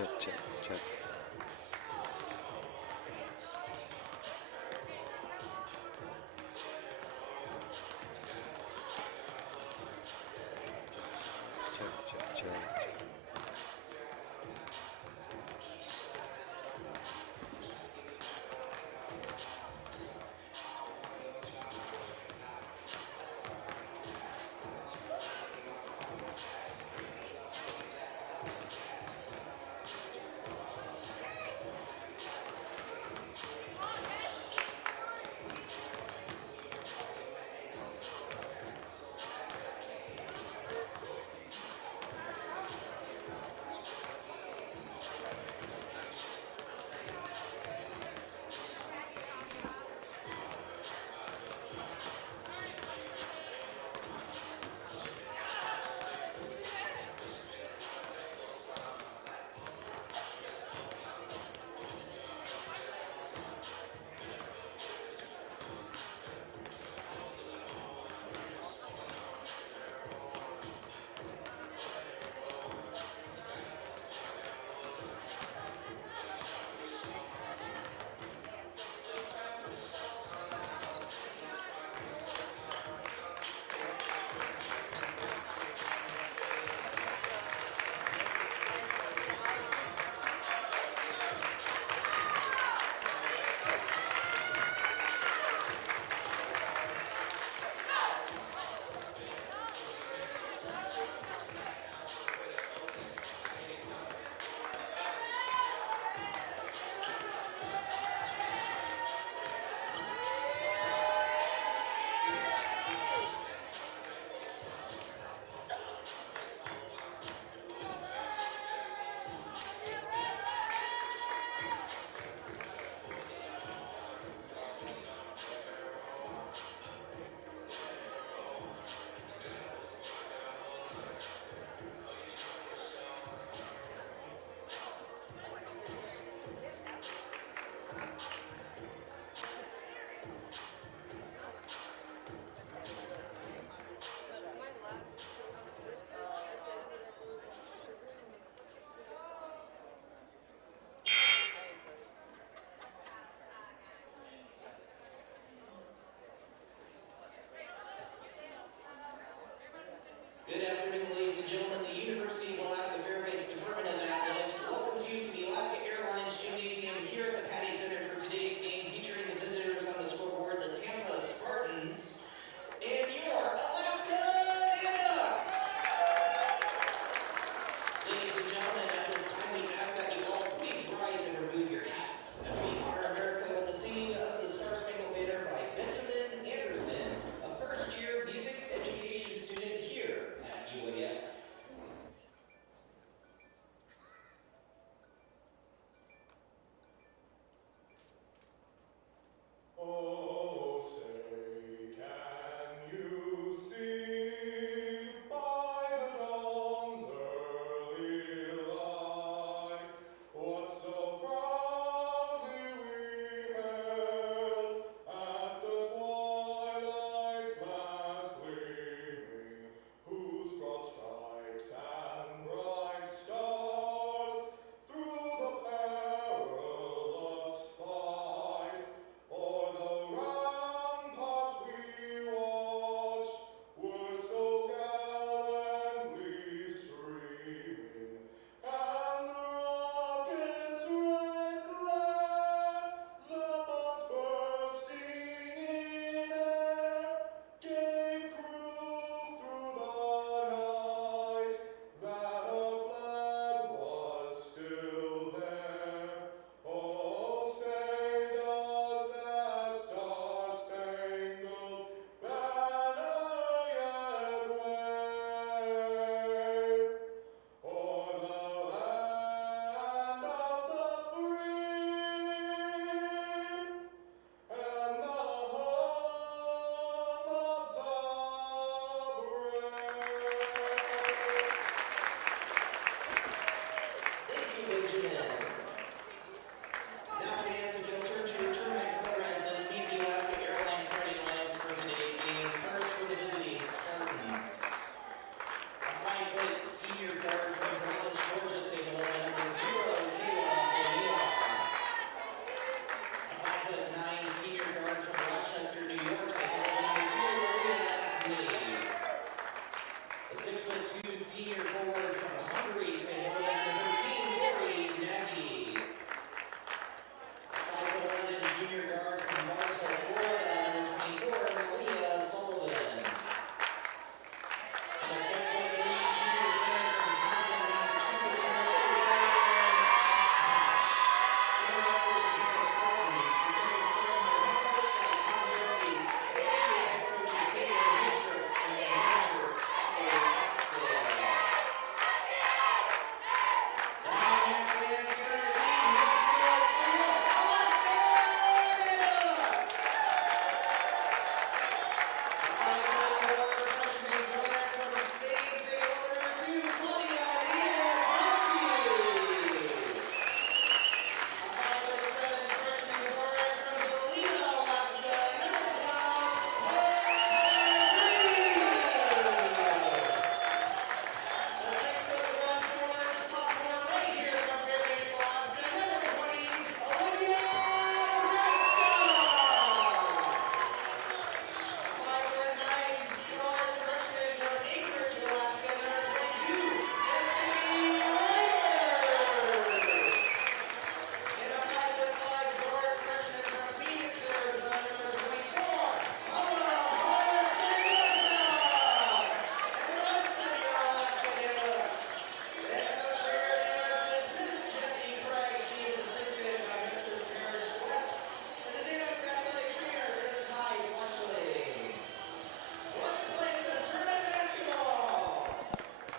Check, check, check. Check, check, check.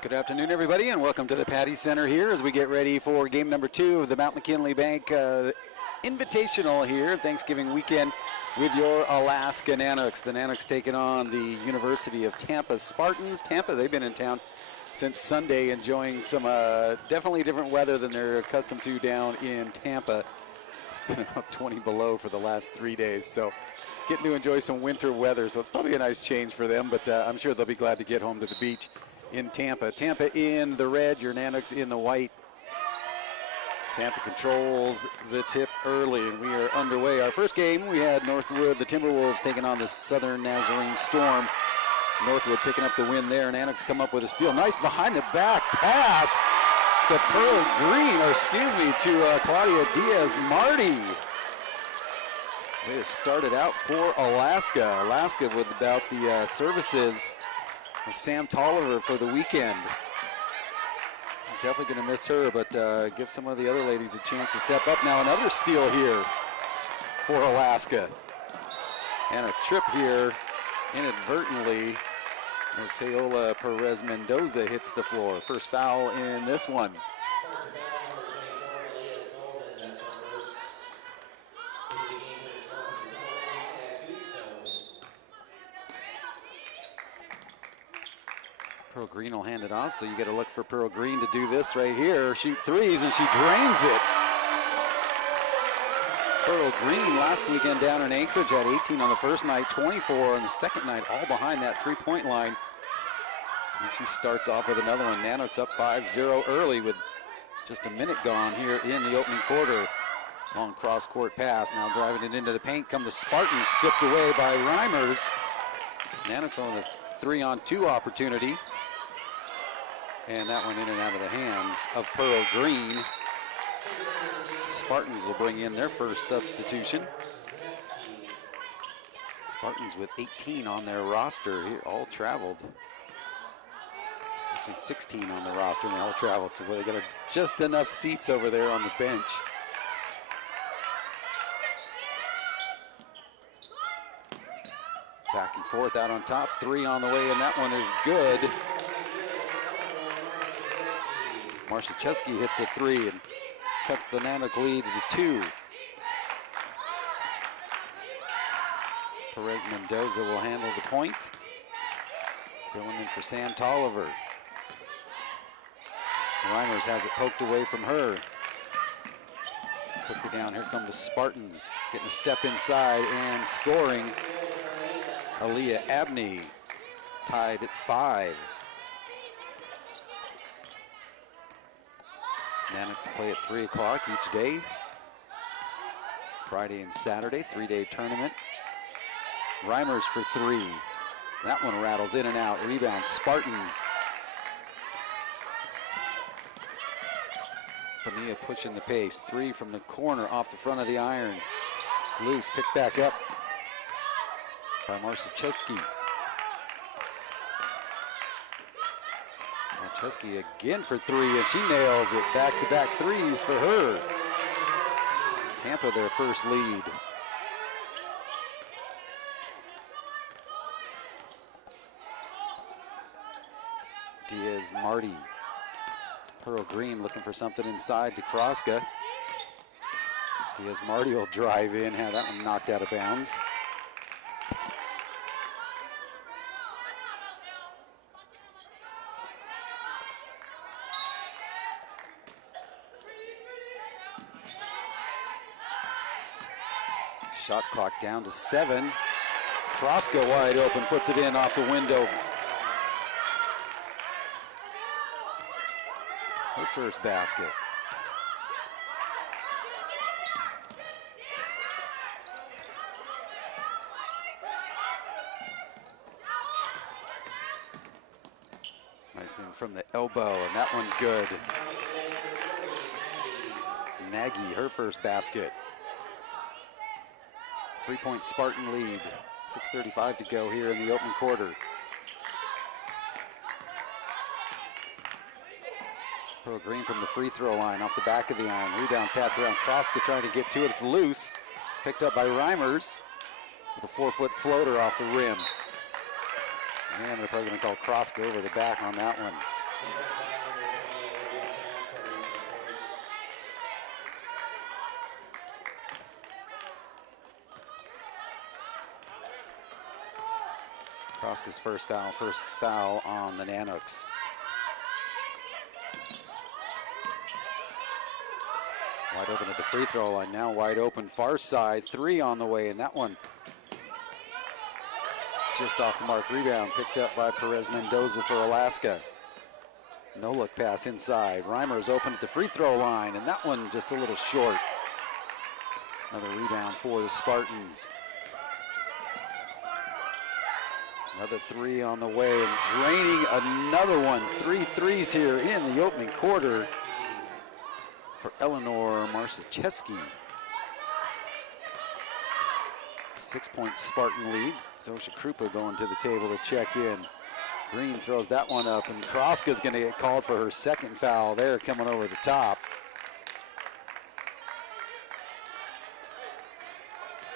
Good afternoon, everybody, and welcome to the Patty Center here as we get ready for game number 2 of the Mount McKinley Bank Invitational here, Thanksgiving weekend, with your Alaska Nanooks. The Nanooks taking on the University of Tampa Spartans. Tampa, they've been in town since Sunday, enjoying some definitely different weather than they're accustomed to down in Tampa. It's been about 20 below for the last 3 days, so getting to enjoy some winter weather, so it's probably a nice change for them, but I'm sure they'll be glad to get home to the beach in Tampa. Tampa in the red, your Nanooks in the white. Tampa controls the tip early, and we are underway. Our first game, we had Northwood, the Timberwolves, taking on the Southern Nazarene Storm. Northwood picking up the win there. Nanooks come up with a steal. Nice behind-the-back pass to Pearl Green, or excuse me, to Claudia Diaz-Marty. They just started out for Alaska. Alaska with about the services of Sam Tolliver for the weekend. I'm definitely going to miss her, but give some of the other ladies a chance to step up. Now another steal here for Alaska. And a trip here inadvertently as Paola Perez Mendoza hits the floor. First foul in this one. Pearl Green will hand it off, so you got to look for Pearl Green to do this right here. Shoot threes, and she drains it. Pearl Green last weekend down in Anchorage had 18 on the first night, 24 on the second night, all behind that three-point line. And she starts off with another one. Nanooks up 5-0 early with just a minute gone here in the opening quarter. Long cross-court pass, now driving it into the paint. Come the Spartans, stripped away by Reimers. Nanooks on the 3-on-2 opportunity. And that went in and out of the hands of Pearl Green. Spartans will bring in their first substitution. Spartans with 18 on their roster here, all traveled. Actually 16 on the roster, and they all traveled, so they got just enough seats over there on the bench. Back and forth out on top, 3 on the way, and that one is good. Marszczewski hits a 3 and cuts the Nanook lead to 2. Perez Mendoza will handle the point. Filling in for Sam Tolliver. Reimers has it poked away from her. Quickly down, here come the Spartans. Getting a step inside and scoring. Aaliyah Abney tied at 5. Nanooks play at 3 o'clock each day. Friday and Saturday, 3-day tournament. Reimers for 3. That one rattles in and out. Rebound, Spartans. Bonilla pushing the pace. 3 from the corner off the front of the iron. Loose, picked back up by Marcichewski. Marcichewski again for 3, and she nails it. Back-to-back threes for her. Tampa their first lead. Diaz Marty. Pearl Green looking for something inside to Kroska. Diaz Marty will drive in, have that one knocked out of bounds. Shot clock down to 7. Kroska wide open, puts it in off the window. Her first basket. Nice in from the elbow, and that one good. Nagy, her first basket. 3-point Spartan lead. 6:35 to go here in the opening quarter. Pearl Green from the free throw line off the back of the iron. Rebound tapped around. Kroska trying to get to it. It's loose. Picked up by Reimers. With a 4-foot floater off the rim. And they're probably going to call Kroska over the back on that one. Kroska's first foul on the Nanooks. Wide open at the free throw line, now wide open far side, 3 on the way, and that one just off the mark. Rebound picked up by Perez Mendoza for Alaska. No look pass inside. Reimers open at the free throw line, and that one just a little short. Another rebound for the Spartans. Another 3 on the way, and draining another one. 3 threes here in the opening quarter for Eleanor Marcichewski. 6-point Spartan lead. Zosha Krupa going to the table to check in. Green throws that one up, and Kroska's going to get called for her second foul there, coming over the top.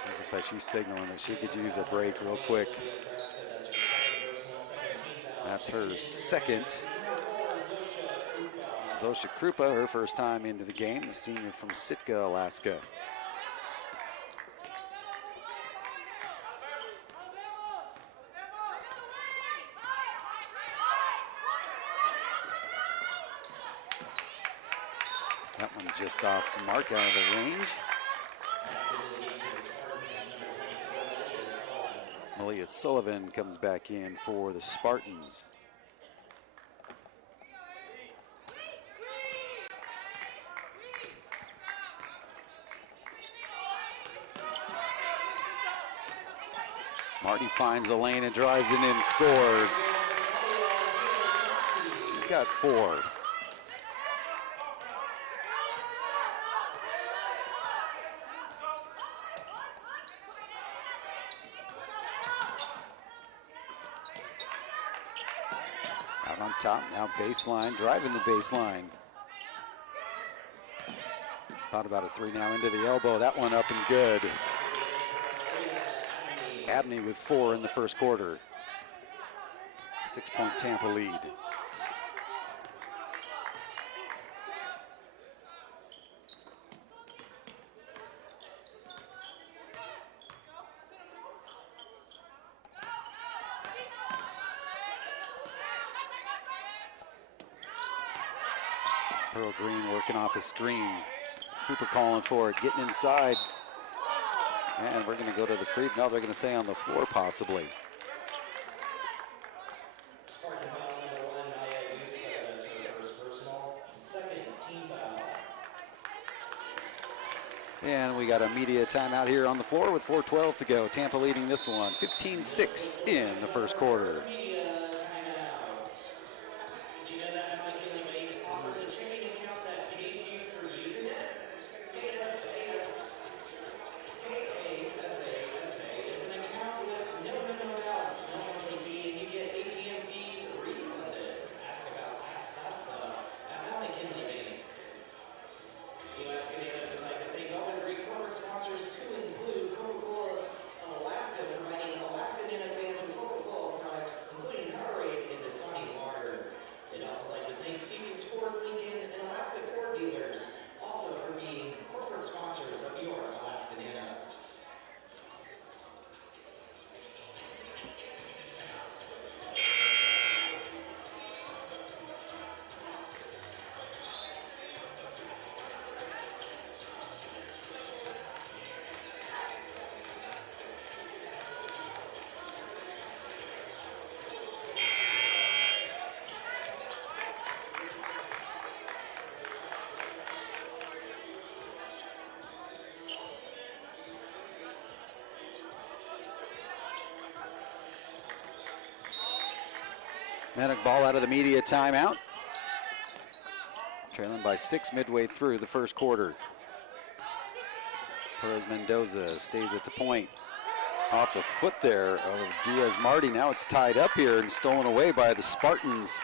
She looks like she's signaling that she could use a break real quick. That's her second. Zosha Krupa, her first time into the game, the senior from Sitka, Alaska. That one just off the mark, out of the range. Malia Sullivan comes back in for the Spartans. Marty finds a lane and drives it in, scores. She's got 4. Out on top, now baseline, driving the baseline. Thought about a 3 now into the elbow. That one up and good. Abney with 4 in the first quarter. 6-point Tampa lead. Pearl Green working off a screen. Cooper calling for it, getting inside. And we're going to go to the free. No, they're going to say on the floor possibly. Spartan foul number 1, Naya Yuska, that's her first personal. Second team foul. And we got a media timeout here on the floor with 4:12 to go. Tampa leading this one, 15-6 in the first quarter. Media timeout. Did you know that McKinley Bank offers a checking account that pays you for Nanook ball out of the media timeout. Trailing by 6 midway through the first quarter. Perez Mendoza stays at the point. Off the foot there of Diaz Marty. Now it's tied up here and stolen away by the Spartans.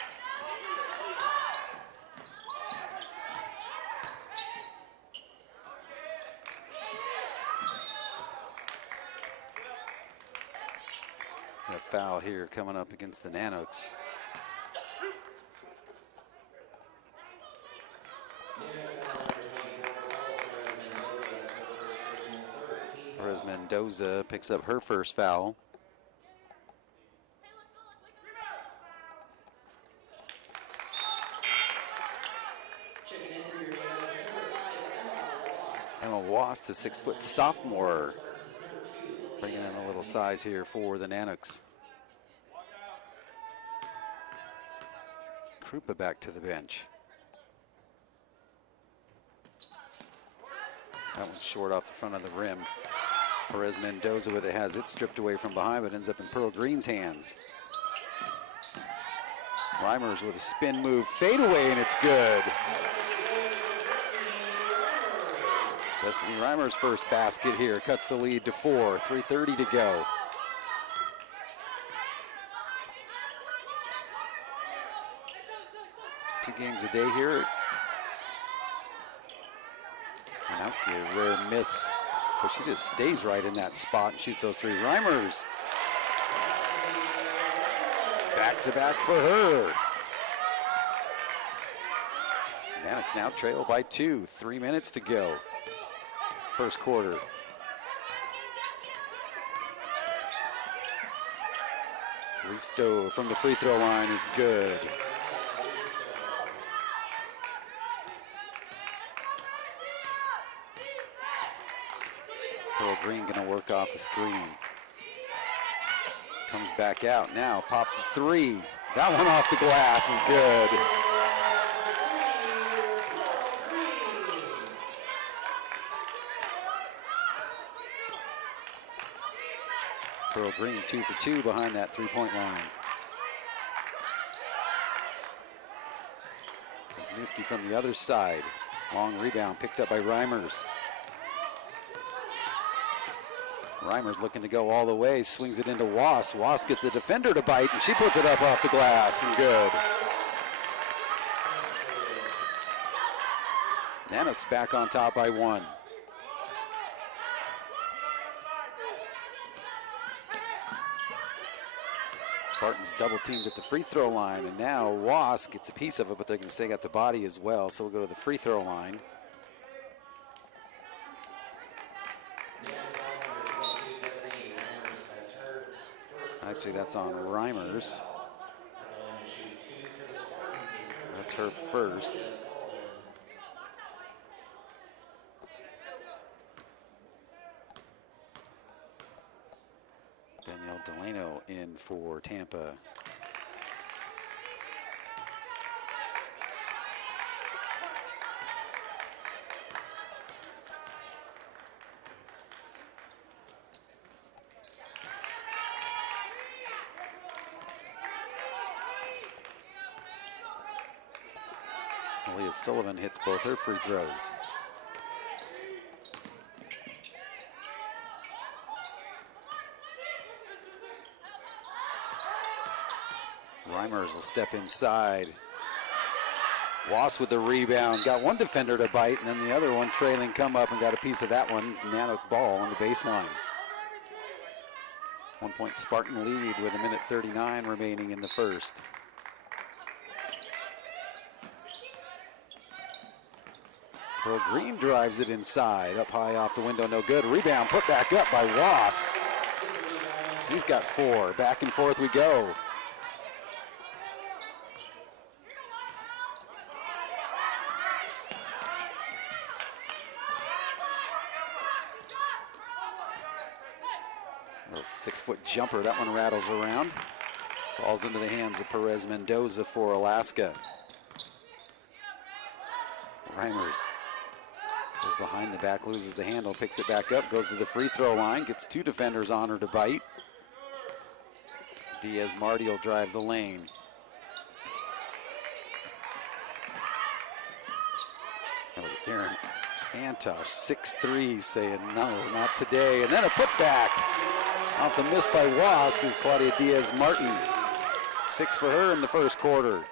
A foul here coming up against the Nanooks. Perez Mendoza picks up her first foul. Emma Wass, the 6-foot sophomore, bringing in a little size here for the Nanooks. Krupa back to the bench. That one's short off the front of the rim. Perez Mendoza with it has it stripped away from behind, but ends up in Pearl Green's hands. Reimers with a spin move, fade away, and it's good. Destiny Reimers' first basket here, cuts the lead to 4, 3:30 to go. Two games a day here. Manowski, a rare miss, but she just stays right in that spot and shoots those three. Reimers, back-to-back for her. Nanooks now trail by 2, 3 minutes to go. First quarter. Listo from the free throw line is good. Pearl Green gonna work off a screen. Comes back out now, pops a 3. That one off the glass is good. Pearl Green 2 for 2 behind that three-point line. Wisniewski from the other side. Long rebound picked up by Reimers. Reimers looking to go all the way, swings it into Wass. Wass gets the defender to bite, and she puts it up off the glass, and good. Nanooks back on top by 1. Spartans double teamed at the free throw line, and now Wass gets a piece of it, but they're going to say got the body as well, so we'll go to the free throw line. Actually, that's on Reimers. That's her first. Danielle Delano in for Tampa. Aaliyah Sullivan hits both her free throws. Reimers will step inside. Wass with the rebound. Got one defender to bite, and then the other one trailing come up and got a piece of that one. Nanook ball on the baseline. 1 point Spartan lead with 1:39 remaining in the first. Pearl Green drives it inside, up high off the window, no good. Rebound put back up by Wass. She's got 4. Back and forth we go. Little 6-foot jumper, that one rattles around. Falls into the hands of Perez Mendoza for Alaska. Reimers goes behind the back, loses the handle, picks it back up, goes to the free throw line, gets 2 defenders on her to bite. Diaz Marty will drive the lane. That was Aaron Antosh, 6'3", saying no, not today. And then a putback off the miss by Was is Claudia Diaz-Martin. 6 for her in the first quarter.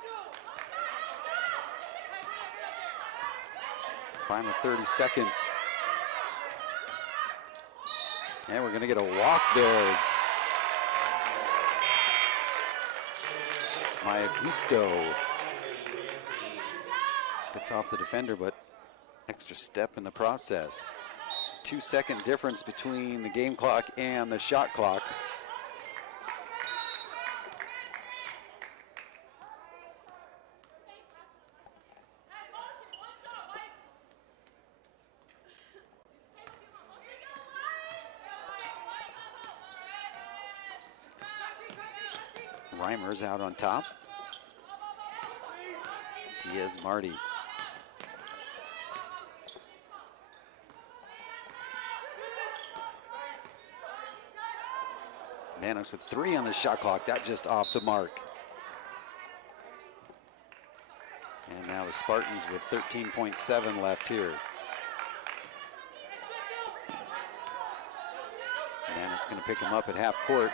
Final 30 seconds. And we're going to get a walk there. Maya Gusto gets off the defender, but extra step in the process. 2-second difference between the game clock and the shot clock. Reimers out on top. Diaz-Martin. Nanos with 3 on the shot clock. That just off the mark. And now the Spartans with 13.7 left here. Nanos going to pick him up at half court.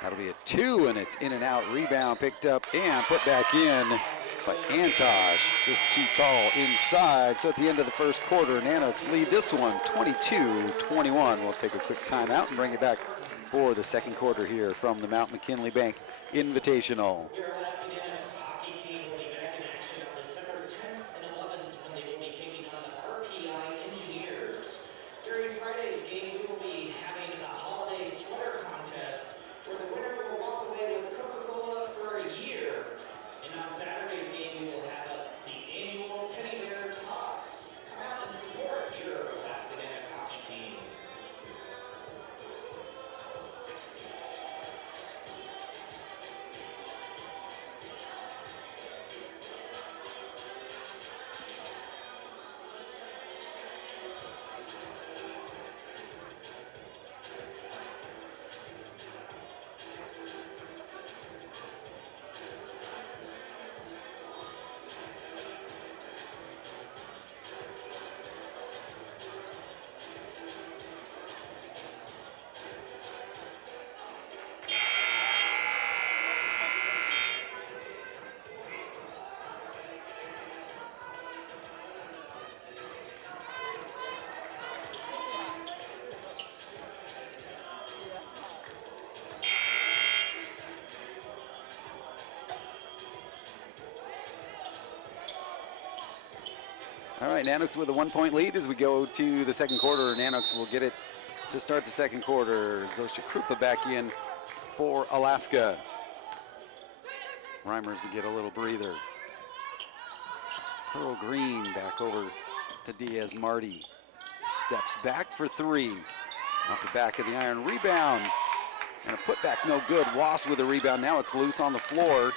That'll be a 2, and it's in and out. Rebound picked up and put back in. But Antosh just too tall inside. So at the end of the first quarter, Nanoks lead this one 22-21. We'll take a quick timeout and bring it back for the second quarter here from the Mount McKinley Bank Invitational. Your Alaska Nanos hockey team will be back in action on December 10th and 11th when they will be taking on the RPI Engineers. During Friday's game, we will be having a holiday sweater contest where the winner will walk away with Coca-Cola for a year. And on Saturday's game, we will have the annual teddy bear toss. Come out and support your Alaska Nanos hockey team. All right, Nanoks with a 1-point lead as we go to the second quarter. Nanoks will get it to start the second quarter. Zosha Krupa back in for Alaska. Reimers to get a little breather. Pearl Green back over to Diaz-Martin. Steps back for 3. Off the back of the iron. Rebound. And a putback no good. Wasp with a rebound. Now it's loose on the floor.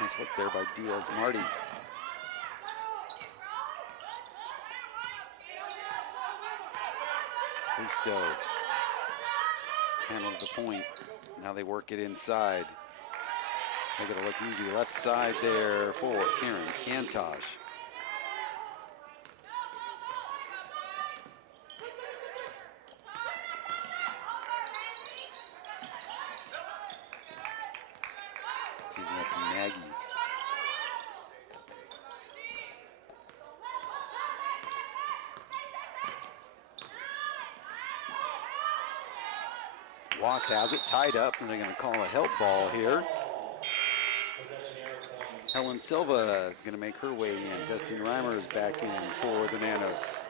Nice look there by Diaz-Martin. Cristo handles the point. Now they work it inside. Make it look easy. Left side there for Aaron Antosh. Excuse me, that's Nagy. Was has it tied up, and they're going to call a help ball here. Helen Silva is going to make her way in. Dustin Reimer is back in for the Nanoks.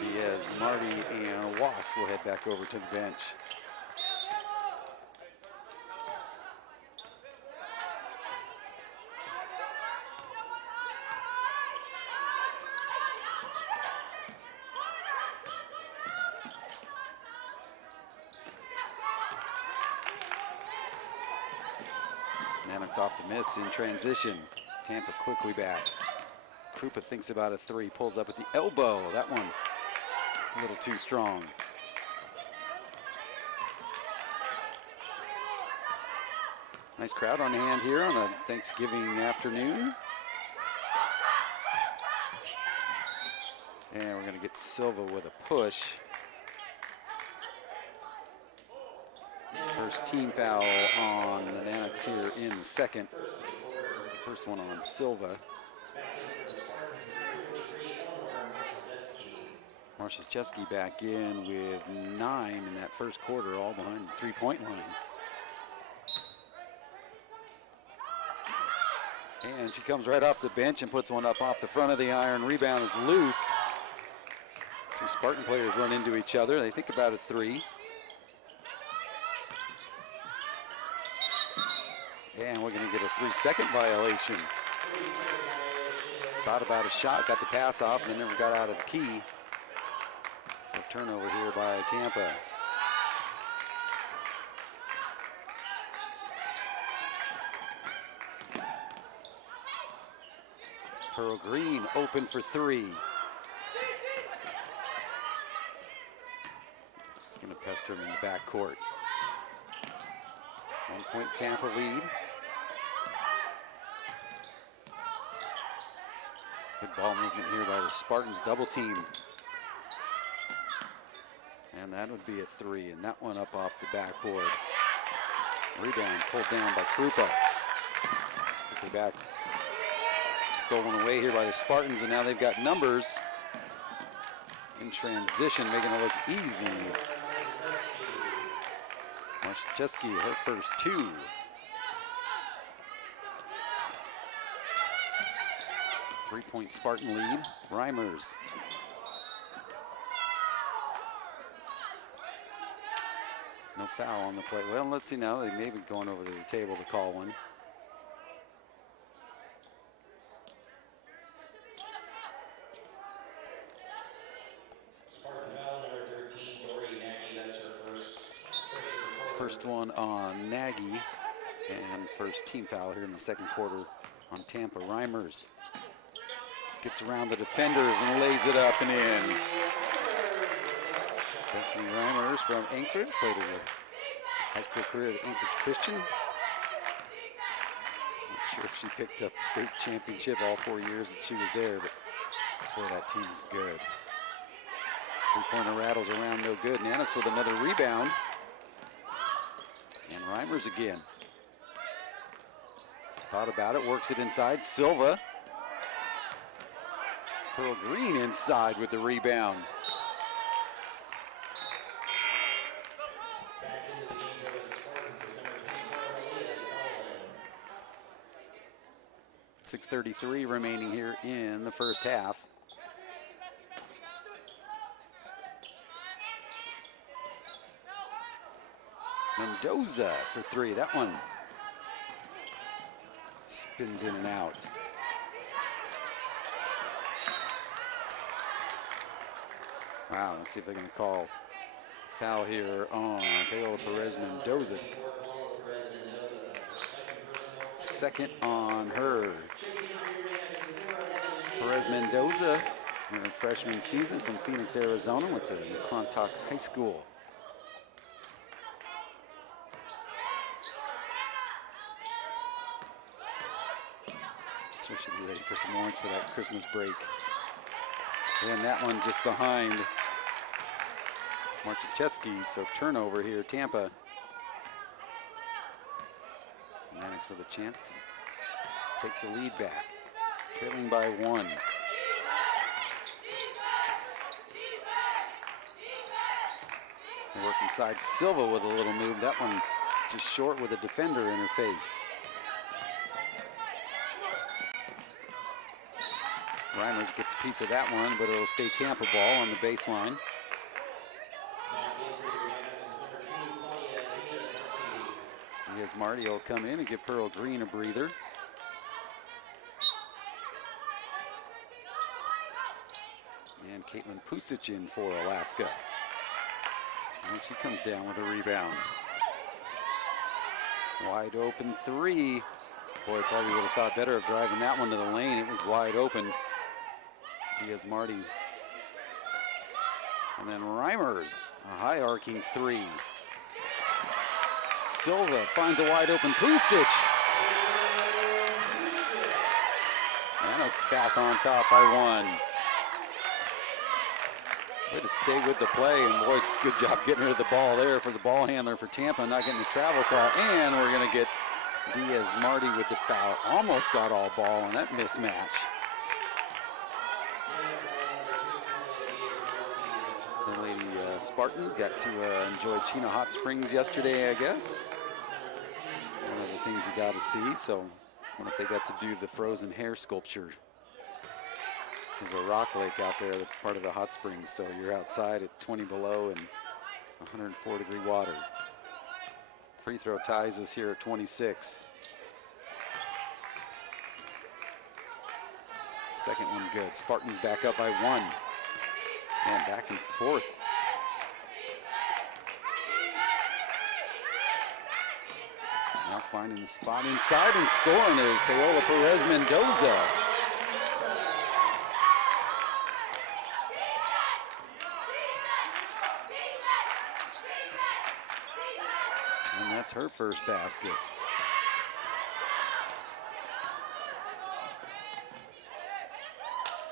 Diaz-Martin and Was will head back over to the bench. Nanoks off the miss in transition. Tampa quickly back. Krupa thinks about a 3, pulls up at the elbow. That one a little too strong. Nice crowd on hand here on a Thanksgiving afternoon. And we're going to get Silva with a push. First team foul on the Nanics here in the second. First one on Silva. Marszewski back in with 9 in that first quarter, all behind the three-point line. And she comes right off the bench and puts one up off the front of the iron. Rebound is loose. Two Spartan players run into each other. They think about a three. And we're going to get a 3-second violation. Thought about a shot, got the pass off, and then never got out of the key. So turnover here by Tampa. Pearl Green open for 3. She's going to pester him in the backcourt. 1-point Tampa lead. Good ball movement here by the Spartans, double team. And that would be a 3, and that one up off the backboard. Rebound pulled down by Krupa. Quickly back. Stolen away here by the Spartans, and now they've got numbers in transition, making it look easy. Marszewski, her first 2. Three-point Spartan lead. Reimers. No foul on the play. Well, let's see now. They may be going over to the table to call one. Spartan foul number 13, Dory Nagy. That's her First one on Nagy, and first team foul here in the second quarter on Tampa. Reimers gets around the defenders and lays it up and in. Destiny Reimers from Anchorage, played her high school career at Anchorage Christian. Not sure if she picked up the state championship all 4 years that she was there, but boy, that team is good. Three-pointer rattles around, no good. Nanics with another rebound. And Reimers again. Thought about it, works it inside. Silva. Pearl Green inside with the rebound. Back into the game for the Spartans is number 24, Aaliyah Sullivan. 6:33 remaining here in the first half. Mendoza for 3. That one spins in and out. Wow, let's see if they're going to call foul here on Paola Perez Mendoza. Second on her. Perez Mendoza, in her freshman season from Phoenix, Arizona, went to McClintock High School. So she'll be ready for some orange for that Christmas break. And that one just behind Marszewski, so turnover here, Tampa. Nanics with a chance to take the lead back, trailing by 1. They work inside. Silva with a little move. That one just short with a defender in her face. Reimers gets a piece of that one, but it'll stay Tampa ball on the baseline. Diaz Marty will come in and give Pearl Green a breather. And Caitlin Pusic in for Alaska. And she comes down with a rebound. Wide open 3. Boy, probably would have thought better of driving that one to the lane. It was wide open. Diaz Marty. And then Reimers, a high arcing 3. Silva finds a wide open Pusic. Nanook's back on top by 1. Way to stay with the play, and boy, good job getting rid of the ball there for the ball handler for Tampa, not getting the travel call. And we're going to get Diaz-Marty with the foul. Almost got all ball in that mismatch. The Lady Spartans got to enjoy Chino Hot Springs yesterday, I guess. One of the things you got to see. So I wonder if they got to do the frozen hair sculpture. There's a rock lake out there that's part of the hot springs, so you're outside at 20 below and 104-degree water. Free throw ties us here at 26. Second one good. Spartans back up by 1. And back and forth. Now finding the spot inside and scoring is Paola Perez Mendoza. And that's her first basket.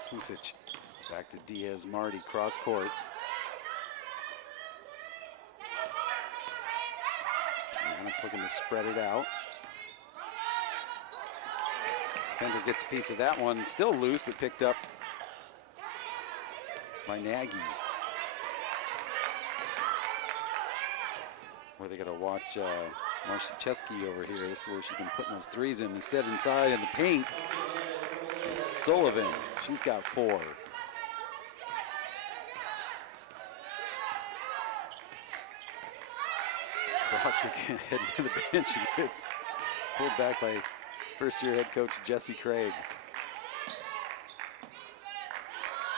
Pusic back to Diaz-Marty, cross court. Nanook's looking to spread it out. Fender gets a piece of that one, still loose, but picked up by Nagy. Where they got to watch Marcia Chesky over here. This is where she's been putting those threes in. Instead, inside in the paint is Sullivan. She's got 4. Kroska heading to the bench. She gets pulled back by first-year head coach Jesse Craig.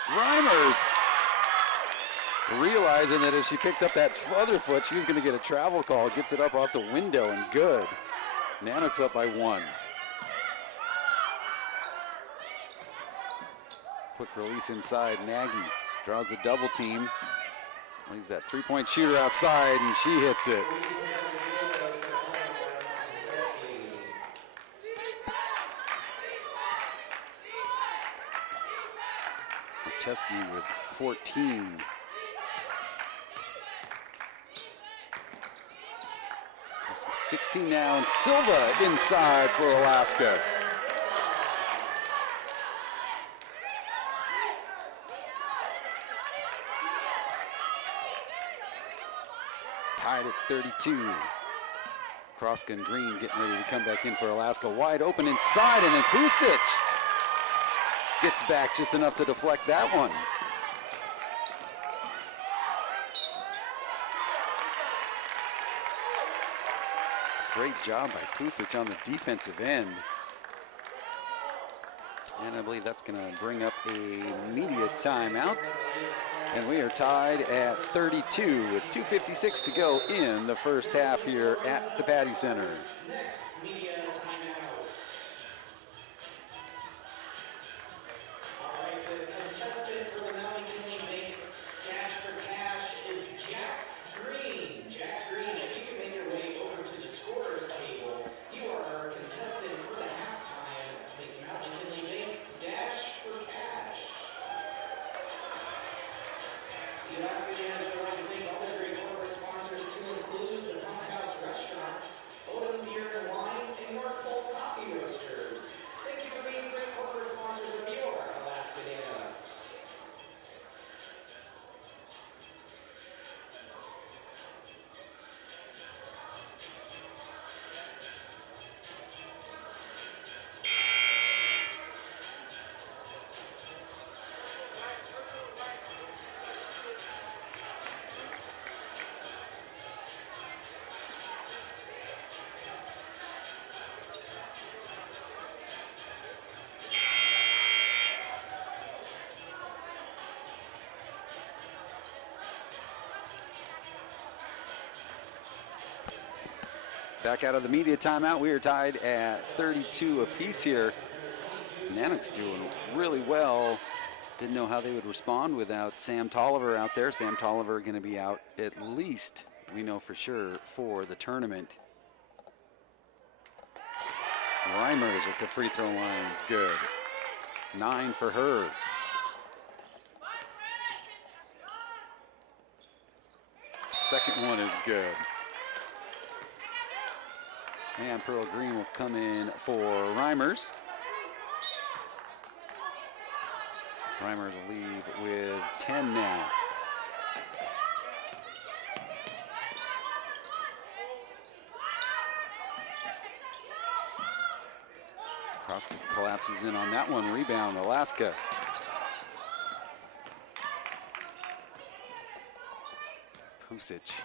Reimers realizing that if she picked up that other foot, she was going to get a travel call. Gets it up off the window and good. Nanook's up by 1. Quick release inside. Nagy draws the double team. Leaves that three-point shooter outside, and she hits it. Chesky with 14. 16 now, and Silva inside for Alaska. Tied at 32. Kroska and Green getting ready to come back in for Alaska. Wide open inside, and then Pusic gets back just enough to deflect that one. Great job by Pusic on the defensive end. And I believe that's going to bring up a media timeout. And we are tied at 32 with 2:56 to go in the first half here at the Patty Center. Next media timeout. All right, the contestant for the Maui McKinley Bank Dash for Cash is Jack Green. Jack Green, if you can make your way over to the scorer's table, you are our contestant for the halftime Maui McKinley Bank Dash for Cash. The Alaska Jams would like to thank all their great corporate sponsors to include the Pump House Restaurant, Odom Beer and Wine, and North Pole Coffee Roasters. Thank you for being great corporate sponsors of your Alaska Jams. Back out of the media timeout. We are tied at 32 apiece here. Nanook's doing really well. Didn't know how they would respond without Sam Tolliver out there. Sam Tolliver going to be out at least, we know for sure, for the tournament. Reimers at the free throw line is good. 9 for her. Second one is good. And Pearl Green will come in for Reimers. Reimers will leave with 10 now. Kroska collapses in on that one. Rebound, Alaska. Pusic.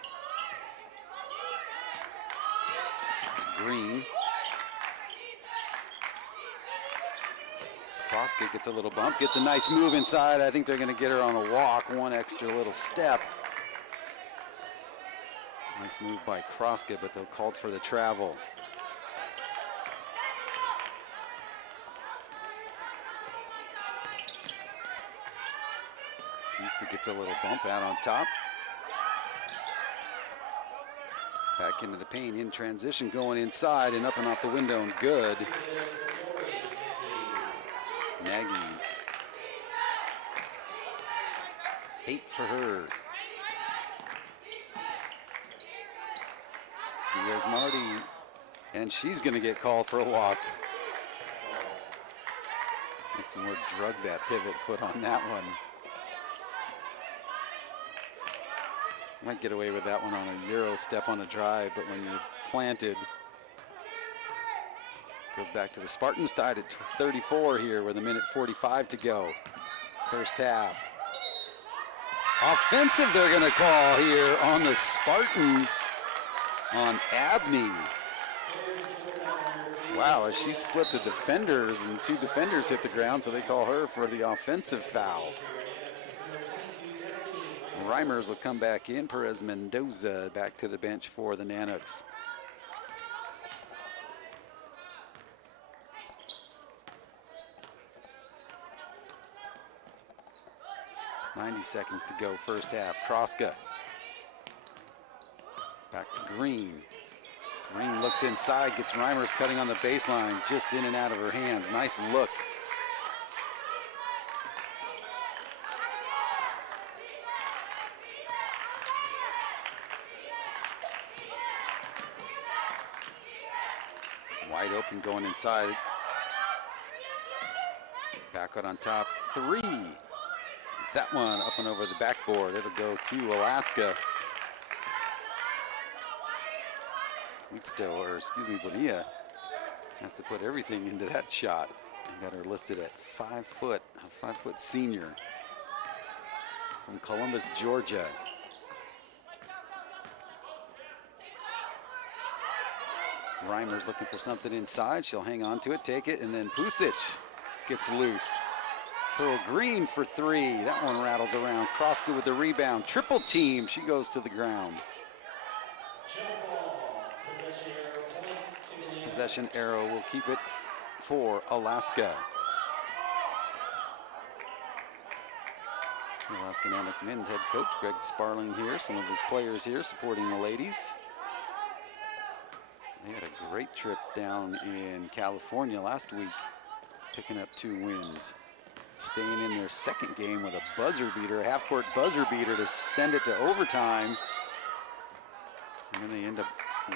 It's Green. Kroska gets a little bump, gets a nice move inside. I think they're going to get her on a walk, one extra little step. Nice move by Kroska, but they'll call for the travel. Houston gets a little bump out on top. Back into the paint, in transition, going inside and up and off the window, and good. Nagy. 8 for her. Diaz-Marty, and she's going to get called for a walk. Makes more drug that pivot foot on that one. Might get away with that one on a Euro step on a drive, but when you're planted, goes back to the Spartans, tied at 34 here with 1:45 to go. First half. Offensive they're going to call here on the Spartans on Abney. Wow, as she split the defenders and 2 defenders hit the ground, so they call her for the offensive foul. Reimers will come back in. Perez Mendoza back to the bench for the Nanooks. .90 seconds to go, first half. Kroska. Back to Green. Green looks inside, gets Reimers cutting on the baseline, just in and out of her hands. Nice look. Wide open going inside. Back out on top, 3. That one up and over the backboard. It'll go to Alaska. Bonilla has to put everything into that shot. I got her listed at 5 foot, a 5-foot senior from Columbus, Georgia. Reimers looking for something inside. She'll hang on to it, take it, and then Pusic gets loose. Pearl Green for 3. That one rattles around. Kroska with the rebound. Triple team. She goes to the ground. Possession arrow will keep it for Alaska. The Alaska Nanook men's head coach Greg Sparling here. Some of his players here supporting the ladies. They had a great trip down in California last week, picking up 2 wins. Staying in their second game with a buzzer beater, a half-court buzzer beater to send it to overtime. And then they end up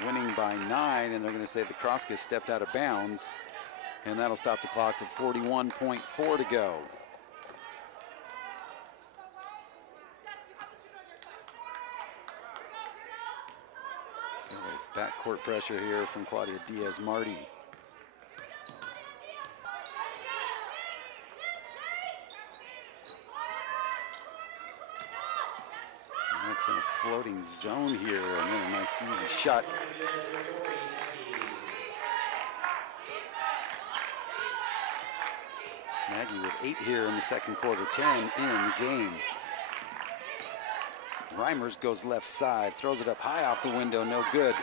winning by 9, and they're going to say the Kroska stepped out of bounds, and that'll stop the clock with 41.4 to go. Backcourt pressure here from Claudia Diaz-Marty. That's in a floating zone here, and then a nice easy shot. Nagy with 8 here in the second quarter, 10 in the game. Reimers goes left side, throws it up high off the window, no good.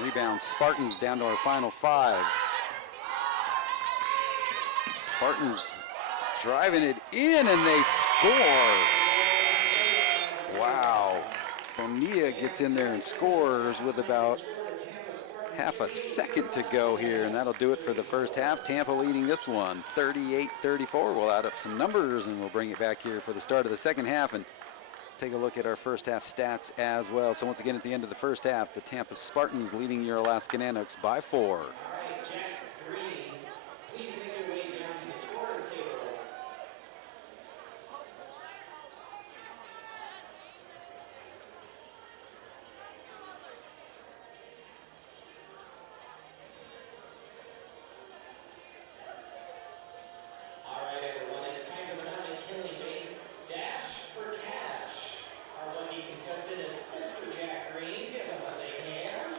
Rebound, Spartans down to our final 5. Spartans driving it in, and they score. Wow. Bonilla gets in there and scores with about half a second to go here, and that'll do it for the first half. Tampa leading this one 38-34. We'll add up some numbers and we'll bring it back here for the start of the second half and take a look at our first half stats as well. So once again, at the end of the first half, the Tampa Spartans leading your Alaska Nanooks by 4. All right, Jack Green, please make your way down to the scorer's table. All right, everyone, it's time for the Mount McKinley Bank Dash for Cash. Our lucky contestant is Mr. Jack Green. Give him a big hand.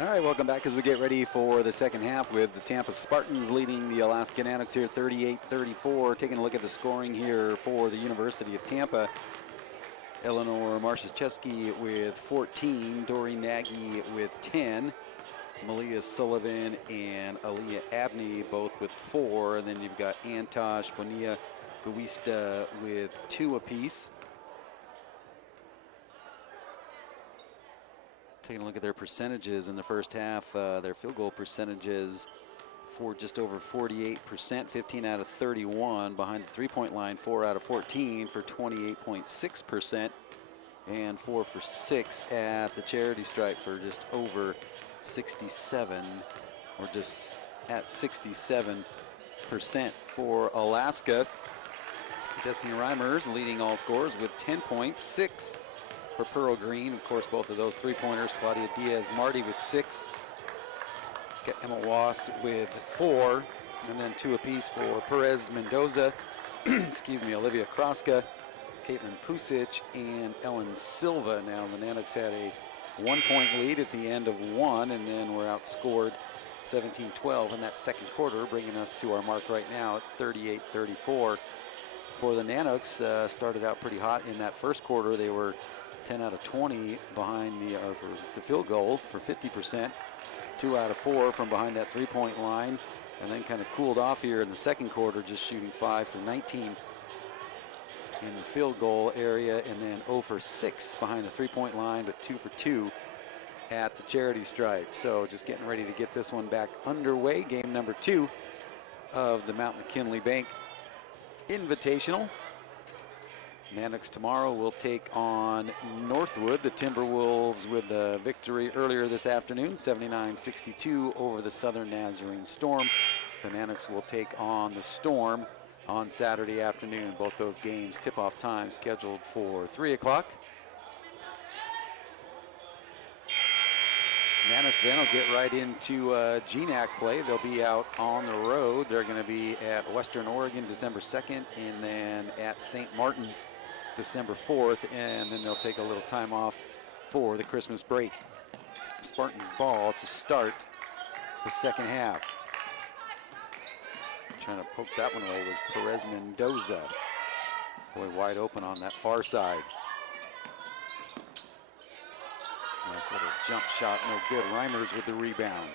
All right, welcome back as we get ready for the second half with the Tampa Spartans leading the Alaska Nanooks here 38-34. Taking a look at the scoring here for the University of Tampa. Eleanor Marszewski with 14, Dory Nagy with 10, Malia Sullivan and Aaliyah Abney both with 4, and then you've got Antosh Bonilla Guista with 2 apiece. Taking a look at their percentages in the first half, their field goal percentages for just over 48%, 15 out of 31 behind the three-point line, 4 out of 14 for 28.6%, and 4 for 6 at the charity stripe for just over 67, or just at 67% for Alaska. Destiny Reimers leading all scorers with 10 points, 6 for Pearl Green. Of course, both of those three-pointers. Claudia Diaz-Marty with 6. Got Emma Wass with 4, and then 2 apiece for Perez Mendoza, excuse me, Olivia Kraska, Caitlin Pusic, and Ellen Silva. Now the Nanooks had a 1-point lead at the end of 1, and then were outscored 17-12 in that second quarter, bringing us to our mark right now at 38-34 for the Nanooks. Started out pretty hot in that first quarter. They were 10 out of 20 behind for the field goal for 50%. 2 out of 4 from behind that three-point line, and then kind of cooled off here in the second quarter, just shooting 5 for 19 in the field goal area, and then 0 for 6 behind the three-point line, but 2 for 2 at the charity stripe. So just getting ready to get this one back underway. Game number 2 of the Mount McKinley Bank Invitational. Nanooks tomorrow will take on Northwood. The Timberwolves with the victory earlier this afternoon, 79-62 over the Southern Nazarene Storm. The Nanooks will take on the Storm on Saturday afternoon. Both those games, tip-off time scheduled for 3 o'clock. Nanooks then will get right into GNAC play. They'll be out on the road. They're going to be at Western Oregon December 2nd, and then at St. Martin's December 4th, and then they'll take a little time off for the Christmas break. Spartans ball to start the second half. Trying to poke that one away was Perez Mendoza. Boy, wide open on that far side. Nice little jump shot, no good. Reimers with the rebound.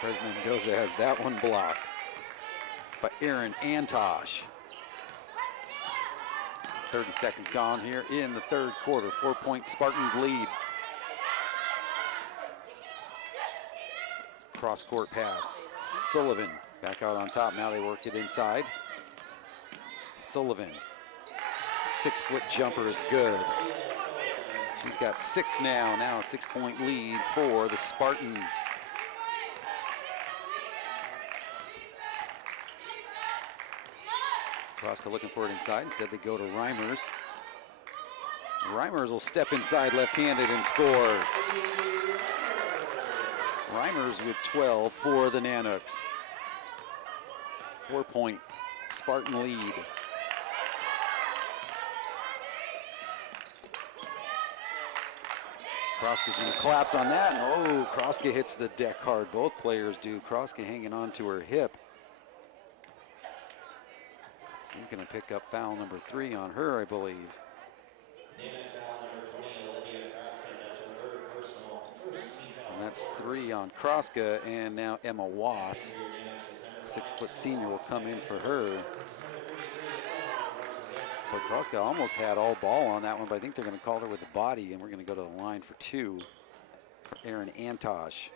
Perez Mendoza has that one blocked by Aaron Antosh. 30 seconds gone here in the third quarter. 4-point Spartans lead. Cross-court pass to Sullivan. Back out on top. Now they work it inside. Sullivan. 6-foot jumper is good. She's got 6 now. Now a 6-point lead for the Spartans. Kraska looking for it inside. Instead they go to Reimers. Reimers will step inside left-handed and score. Reimers with 12 for the Nanooks. 4-point Spartan lead. Kraska's going to collapse on that, and oh, Kraska hits the deck hard. Both players do. Kraska hanging on to her hip. He's going to pick up foul number 3 on her, I believe. And that's 3 on Kraska, and now Emma Wass, 6-foot senior, will come in for her. But Kraska almost had all ball on that one, but I think they're going to call her with the body, and we're going to go to the line for 2 for Aaron Antosh.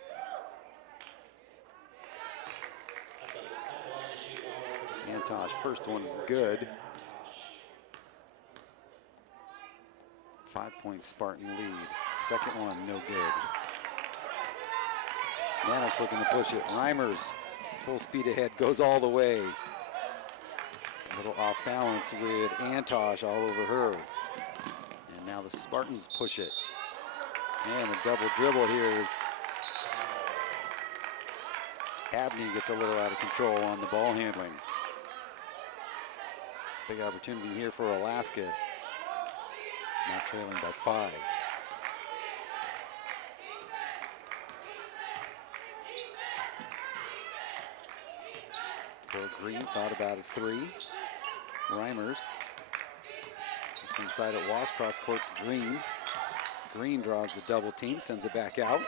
Antosh, first one is good. 5-point Spartan lead. Second one, no good. Nanooks looking to push it. Reimers, full speed ahead, goes all the way. A little off balance with Antosh all over her. And now the Spartans push it. And a double dribble here is Abney gets a little out of control on the ball handling. Big opportunity here for Alaska. Now trailing by 5. Bill Green thought about a 3. Reimers. It's inside at Wasp, cross court to Green. Green draws the double team, sends it back out.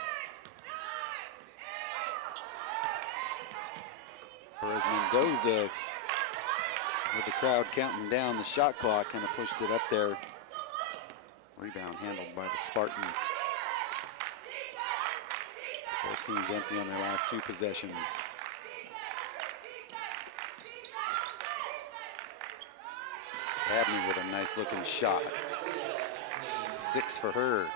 Perez Mendoza, with the crowd counting down the shot clock, kind of pushed it up there. Rebound handled by the Spartans. Both teams empty on their last 2 possessions. Abney with a nice looking shot. 6 for her.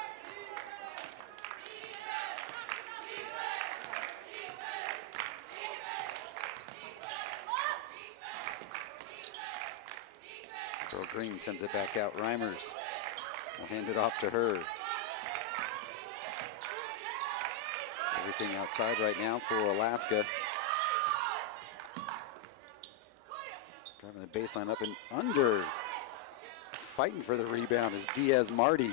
Pearl Green sends it back out. Reimers will hand it off to her. Everything outside right now for Alaska. Driving the baseline up and under. Fighting for the rebound is Diaz Marty.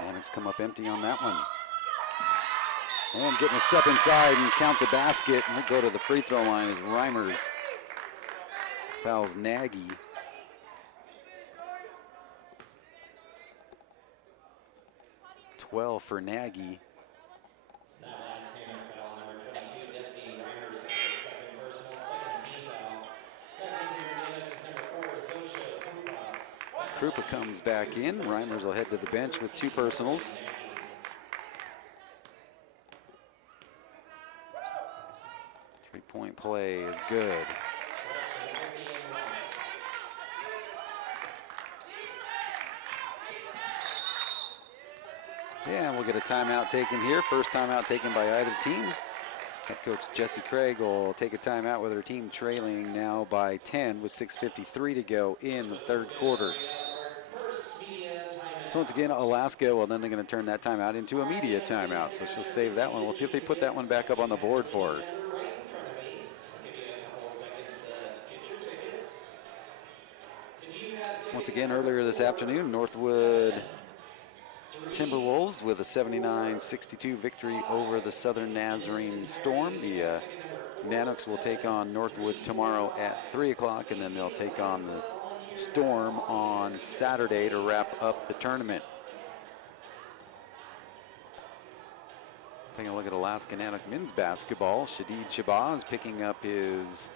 Mannix come up empty on that one. And getting a step inside and count the basket. And we'll go to the free throw line as Reimers fouls Nagy. .12 for Nagy. Krupa comes back in. Reimers will head to the bench with 2 personals. Three-point play is good. Yeah, and we'll get a timeout taken here. First timeout taken by either team. Head coach Jesse Craig will take a timeout with her team trailing now by 10 with 6:53 to go in the third quarter. So once again, Alaska, well, then they're going to turn that timeout into a media timeout. So she'll save that one. We'll see if they put that one back up on the board for her. Once again, earlier this afternoon, Northwood Timberwolves with a 79-62 victory over the Southern Nazarene Storm. The Nanoks will take on Northwood tomorrow at 3 o'clock, and then they'll take on the Storm on Saturday to wrap up the tournament. Taking a look at Alaska Nanook men's basketball. Shadid Shabazz is picking up his,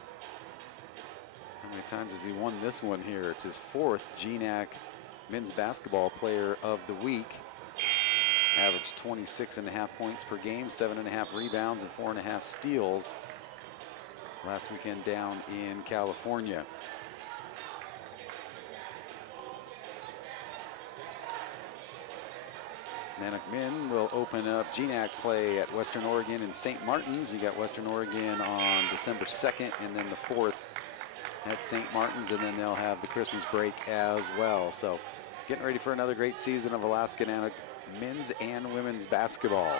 how many times has he won this one here? It's his 4th GNAC men's basketball player of the week. Averaged 26.5 points per game, 7.5 rebounds, and 4.5 steals last weekend down in California. Nanook men will open up GNAC play at Western Oregon and St. Martin's. You got Western Oregon on December 2nd and then the 4th at St. Martin's, and then they'll have the Christmas break as well. So getting ready for another great season of Alaska Nanook men's and women's basketball.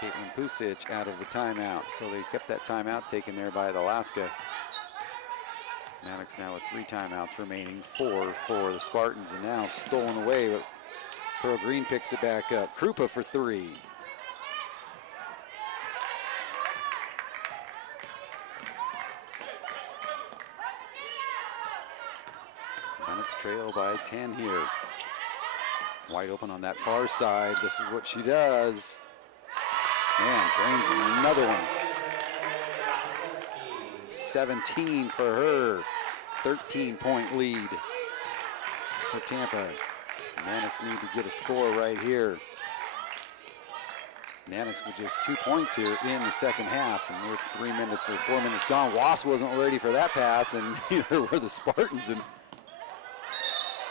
Caitlin Pusic out of the timeout. So they kept that timeout taken there by Alaska. Nanook's now with 3 timeouts remaining, 4 for the Spartans, and now stolen away, but Pearl Green picks it back up. Krupa for 3. Nanook's trail by 10 here. Wide open on that far side. This is what she does. Man, drains another one. 17 for her. 13-point lead for Tampa. Nanoks need to get a score right here. Nanoks with just 2 points here in the second half, and we're 3 minutes or 4 minutes gone. Wasp wasn't ready for that pass, and neither were the Spartans. And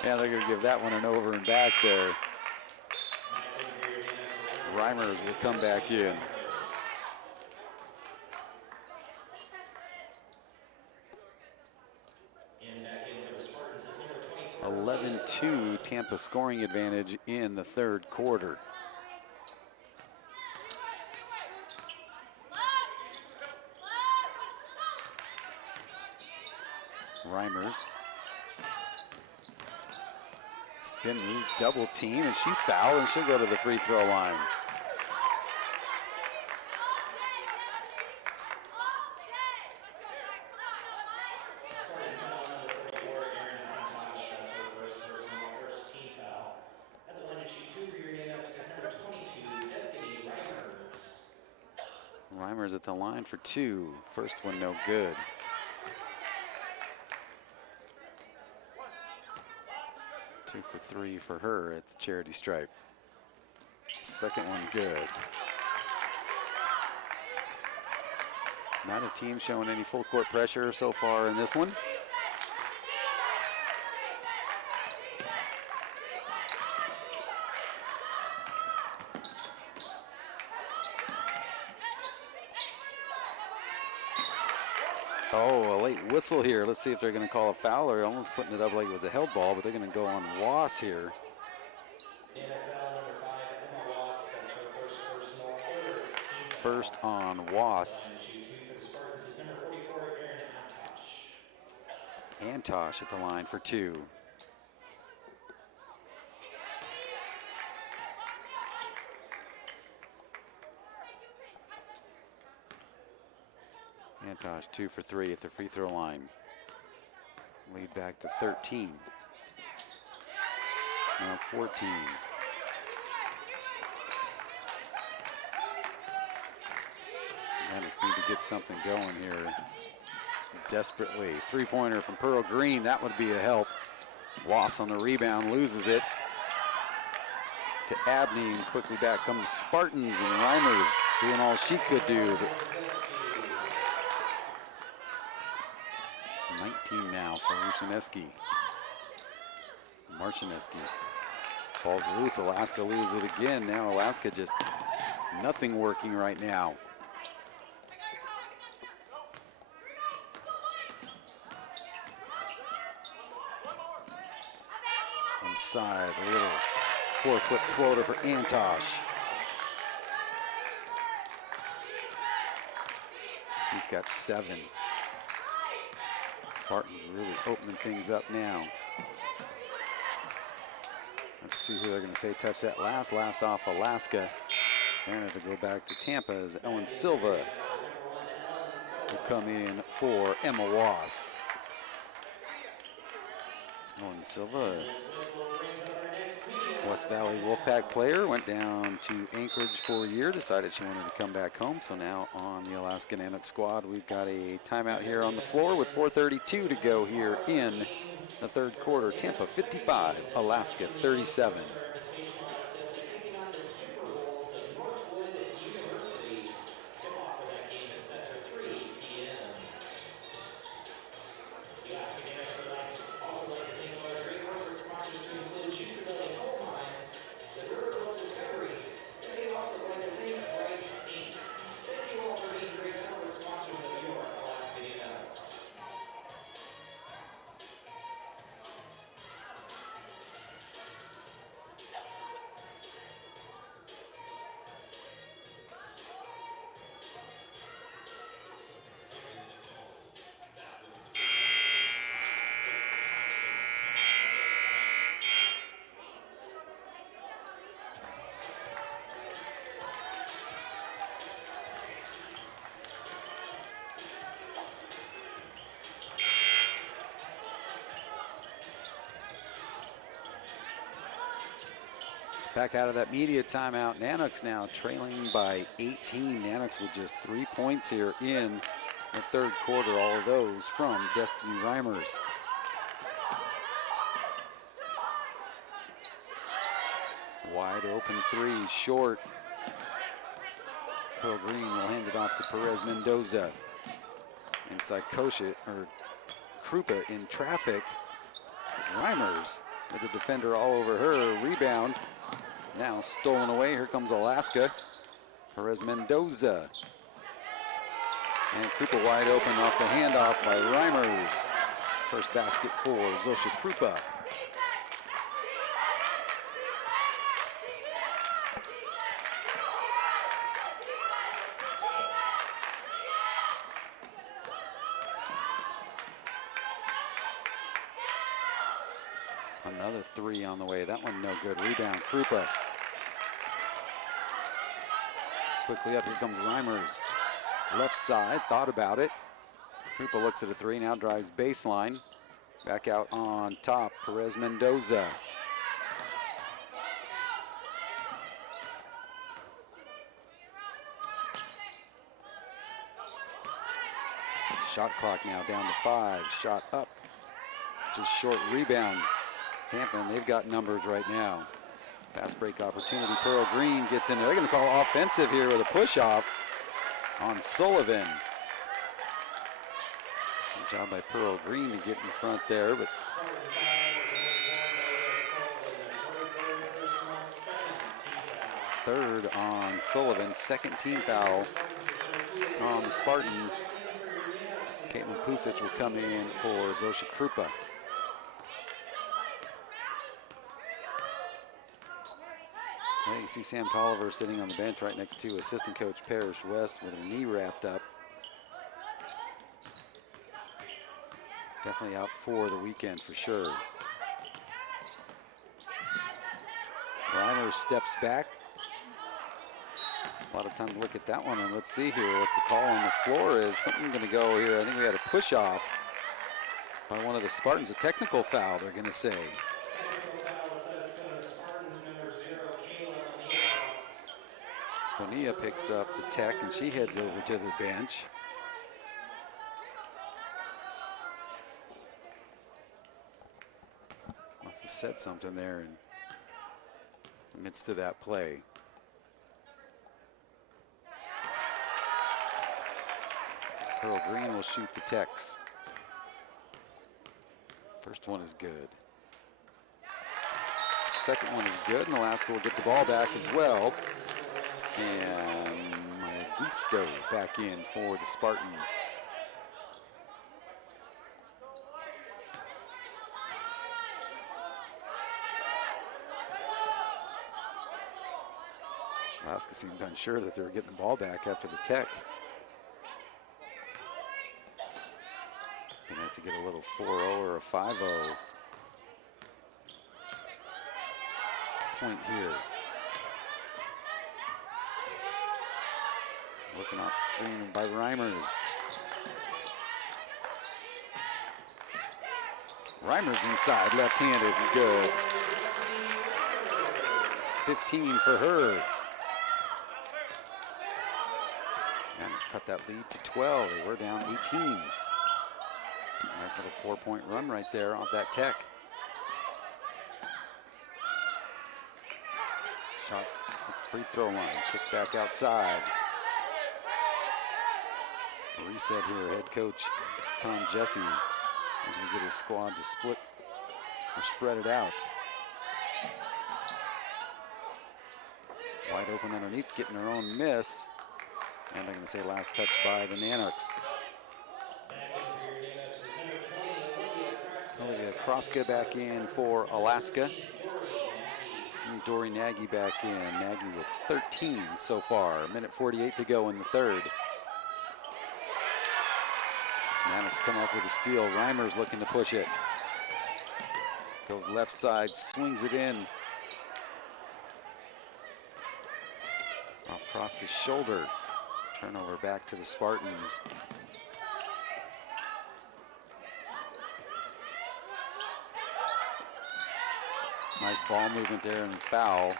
yeah, they're going to give that one an over and back there. Reimers will come back in. 11-2 Tampa scoring advantage in the third quarter. Reimers. Spin move, double team, and she's fouled, and she'll go to the free throw line. Spartan foul number 44, Aaron Montage. That's her first personal, first team foul. At the line to shoot 2 for your Canucks is number 22, Destiny Reimers. Reimers at the line for 2. First one no good. Two for 3 for her at the charity stripe. Second one good. Not a team showing any full court pressure so far in this one. Oh, a late whistle here. Let's see if they're going to call a foul, or almost putting it up like it was a held ball, but they're going to go on Wass here. And foul number 5, Emma Ross. That's her first personal, third team foul. First on Wass. Line to shoot 2 for the Spartans is number 44, Aaron Montage. Antosh at the line for 2. Antosh 2 for 3 at the free throw line. Lead back to 13. Now 14. Maddox need to get something going here desperately. Three-pointer from Pearl Green, that would be a help. Wass on the rebound, loses it to Abney, and quickly back comes Spartans, and Reimers doing all she could do. But 19 now for Rushineski. Marchineski falls loose. Alaska loses it again. Now Alaska just nothing working right now. Inside, a little 4-foot floater for Antosh. She's got 7. Spartans really opening things up now. Let's see who they're going to say touch that last. Last off Alaska. And to go back to Tampa is Ellen Silva, will come in for Emma Wass. Ellen Silva, West Valley Wolfpack player, went down to Anchorage for a year, decided she wanted to come back home. So now on the Alaska Nanook squad, we've got a timeout here on the floor with 4:32 to go here in the third quarter. Tampa 55, Alaska 37. Taking on the Timberwolves of Northwood University. Tip-off for that game is set for 3 p.m. The Alaska Canucks would also like to thank our great corporate sponsors to include UCLA Coal Mine, the River Club Discovery, and they'd also like to thank Bryce Inc. Thank you all for being great corporate sponsors of your Alaska Canucks. Back out of that media timeout. Nanooks now trailing by 18. Nanooks with just 3 points here in the third quarter. All of those from Destiny Reimers. Wide open 3, short. Pearl Green will hand it off to Perez Mendoza. Inside Krupa in traffic. Reimers with the defender all over her. Rebound. Now stolen away. Here comes Alaska. Perez Mendoza. And Krupa wide open off the handoff by Reimers. First basket for Zosha Krupa. Another three on the way. That one no good. Rebound, Krupa. Quickly up, here comes Reimers. Left side, thought about it. Krupa looks at a three, now drives baseline. Back out on top, Perez Mendoza. Shot clock now down to 5. Shot up. Just short rebound. Tampa, and they've got numbers right now. Fast break opportunity. Pearl Green gets in there. They're going to call offensive here with a push-off on Sullivan. Good job by Pearl Green to get in front there, but third on Sullivan. Second team foul on the Spartans. Caitlin Pusic will come in for Zosha Krupa. You see Sam Tolliver sitting on the bench right next to assistant coach Parrish West with her knee wrapped up. Definitely out for the weekend for sure. Reimer steps back. A lot of time to look at that one, and let's see here what the call on the floor is. Something going to go here. I think we had a push off by one of the Spartans. A technical foul, they're going to say. Bonilla picks up the tech, and she heads over to the bench. Must have said something there in the midst of that play. Pearl Green will shoot the techs. First one is good. Second one is good, and Alaska will get the ball back as well. And Gusto back in for the Spartans. Alaska seemed unsure that they were getting the ball back after the tech. Be nice to get a little 4-0 or a 5-0 point here. Looking off the screen by Reimers. Reimers inside, left-handed, good. 15 for her. And it's cut that lead to 12. They were down 18. Nice little 4-point run right there off that tech. Shot at the free throw line, kick back outside. Reset here, head coach Tom Jesse. He's going to get his squad to split or spread it out. Wide open underneath, getting her own miss. And I'm going to say last touch by the Nanooks. Olivia Kroska back in for Alaska. And Dory Nagy back in. Nagy with 13 so far. 1:48 to go in the third. Nanooks come up with a steal. Reimers looking to push it. Goes left side, swings it in. Off Kroska's shoulder. Turnover back to the Spartans. Nice ball movement there and foul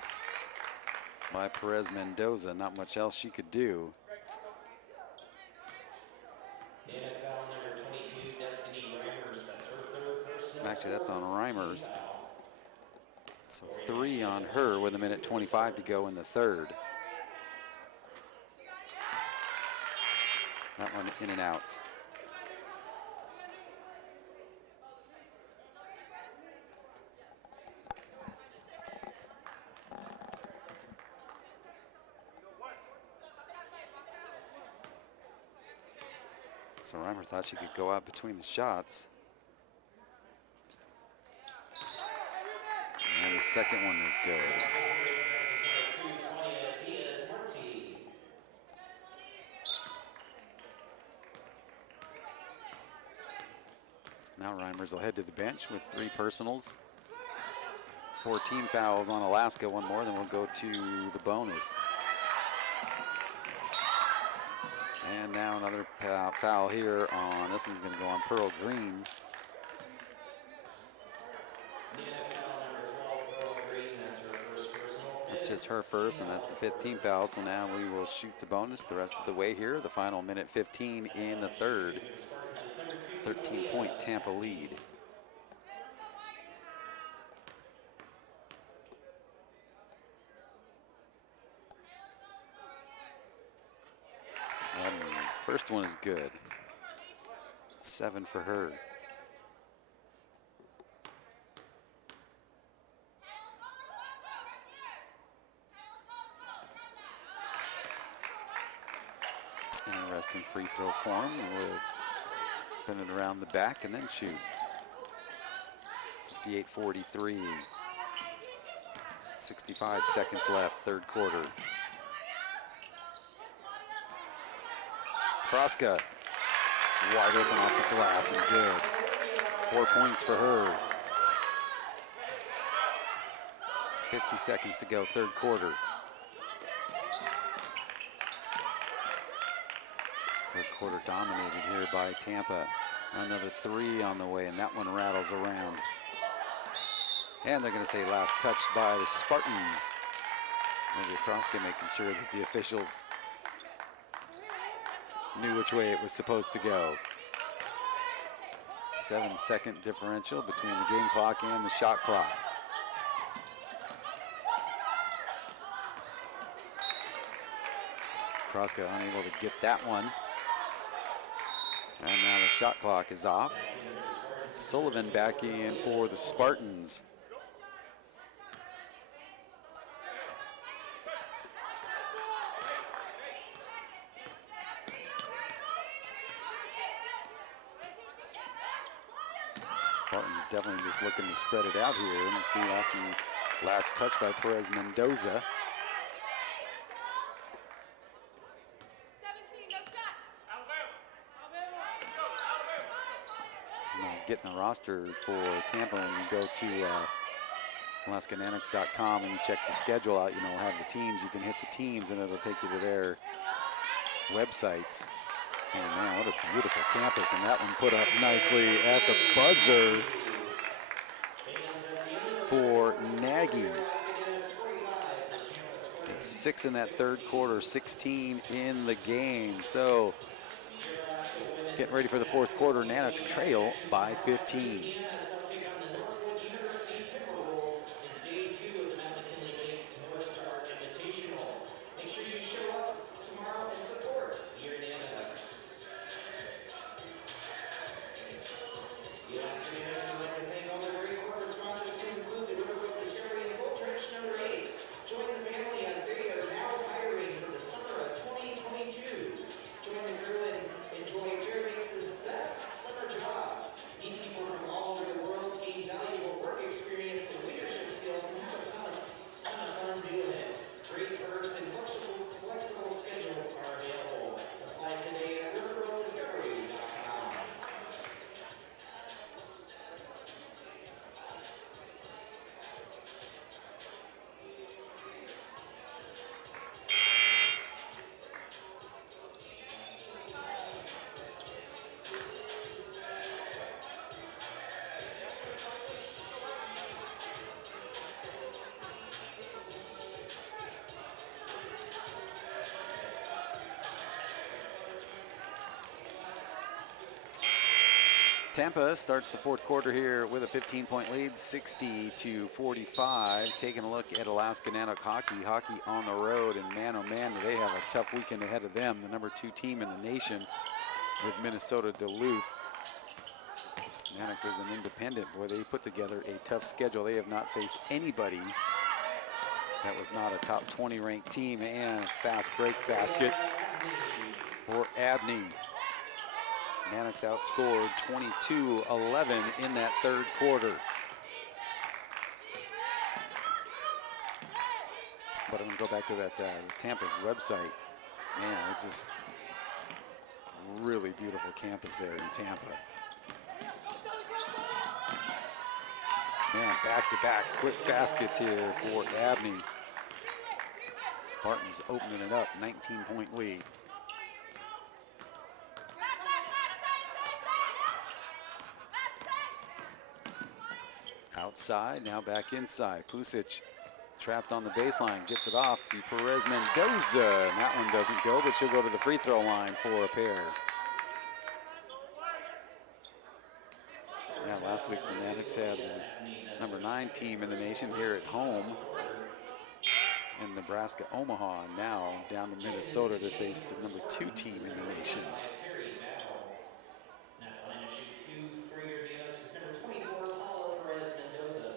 by Perez Mendoza. Not much else she could do. Actually, that's on Reimers. So 3 on her with 1:25 to go in the third. That one in and out. So Reimer thought she could go out between the shots. And the second one is good. Now Reimers will head to the bench with 3 personals. 4 team fouls on Alaska, one more, then we'll go to the bonus. And now another foul here on, this one's going to go on Pearl Green. That's just her first, and that's the 5th team foul, so now we will shoot the bonus the rest of the way here. The final minute 15 in the third. 13-point Tampa lead. Adams, first one is good. 7 for her. Interesting free throw form. We'll spin it around the back and then shoot. 58-43. 65 seconds left, third quarter. Kroska, wide open off the glass and good. 4 points for her. 50 seconds to go, third quarter. Third quarter dominated here by Tampa. Another 3 on the way, and that one rattles around. And they're going to say last touch by the Spartans. Maybe Kroska making sure that the officials knew which way it was supposed to go. 7-second differential between the game clock and the shot clock. Kroska unable to get that one. And now the shot clock is off. Sullivan back in for the Spartans. Spartans definitely just looking to spread it out here. And see last touch by Perez Mendoza. Getting the roster for Tampa, and you go to AlaskaNanix.com and you check the schedule out, you know, have the teams, you can hit the teams and it'll take you to their websites. And man, what a beautiful campus, and that one put up nicely at the buzzer for Nagy. It's 6 in that third quarter, 16 in the game. So getting ready for the fourth quarter, Nanox trail by 15. Enjoy Fairbanks' best summer job. Meet people from all over the world, gain valuable work experience and leadership skills, and have a ton of fun doing it. Great perks and flexible schedules are available. Apply today at riverboatdiscovery.com. Tampa starts the fourth quarter here with a 15-point lead, 60-45. Taking a look at Alaska Nanook hockey on the road, and man, oh man, do they have a tough weekend ahead of them. The number 2 team in the nation with Minnesota Duluth. Nanook is an independent. Boy, they put together a tough schedule. They have not faced anybody that was not a top 20 ranked team, and a fast break basket for Abney. Nanox outscored 22-11 in that third quarter. But I'm going to go back to that Tampa's website. Man, it just really beautiful campus there in Tampa. Man, back-to-back quick baskets here for Abney. Spartans opening it up, 19-point lead. Outside, now back inside. Pusic trapped on the baseline, gets it off to Perez Mendoza. And that one doesn't go, but she'll go to the free throw line for a pair. Yeah, last week the Maddox had the #9 team in the nation here at home in Nebraska, Omaha. Now down to Minnesota to face the #2 team in the nation. At the line to shoot 2 for your Neox is number 24, Paula Perez Mendoza.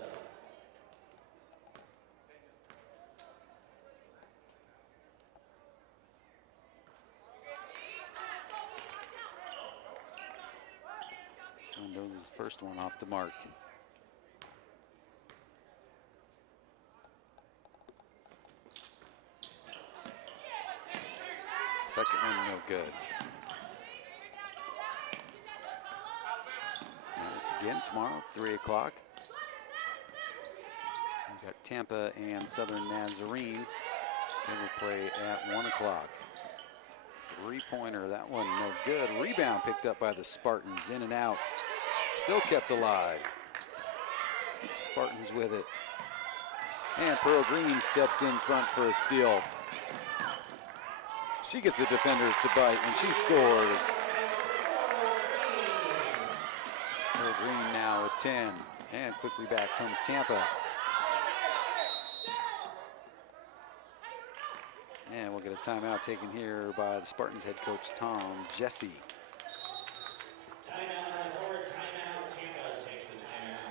Mendoza's first one off the mark. Second one, no good. And this again tomorrow, 3 o'clock. We've got Tampa and Southern Nazarene. They will play at 1 o'clock. Three-pointer, that one no good. Rebound picked up by the Spartans, in and out. Still kept alive. Spartans with it. And Pearl Green steps in front for a steal. She gets the defenders to bite, and she scores. Pearl Green now with 10. And quickly back comes Tampa. And we'll get a timeout taken here by the Spartans head coach, Tom Jesse. Timeout on the board, timeout. Tampa takes the timeout.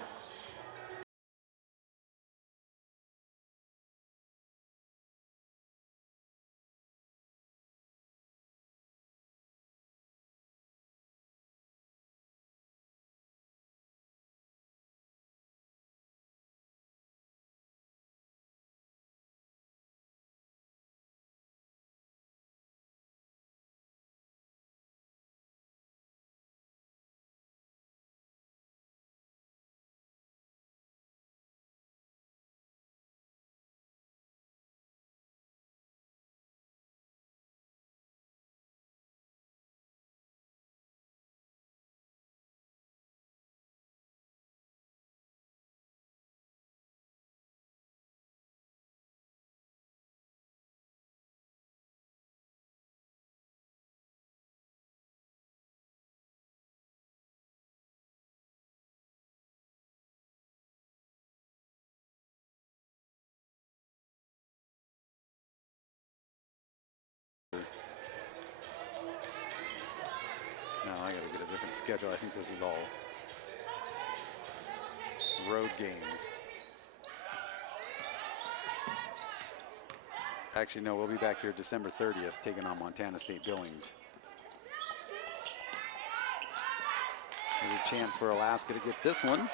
Now I gotta get a different schedule. I think this is all road games. Actually, no, we'll be back here December 30th, taking on Montana State Billings. There's a chance for Alaska to get this one. And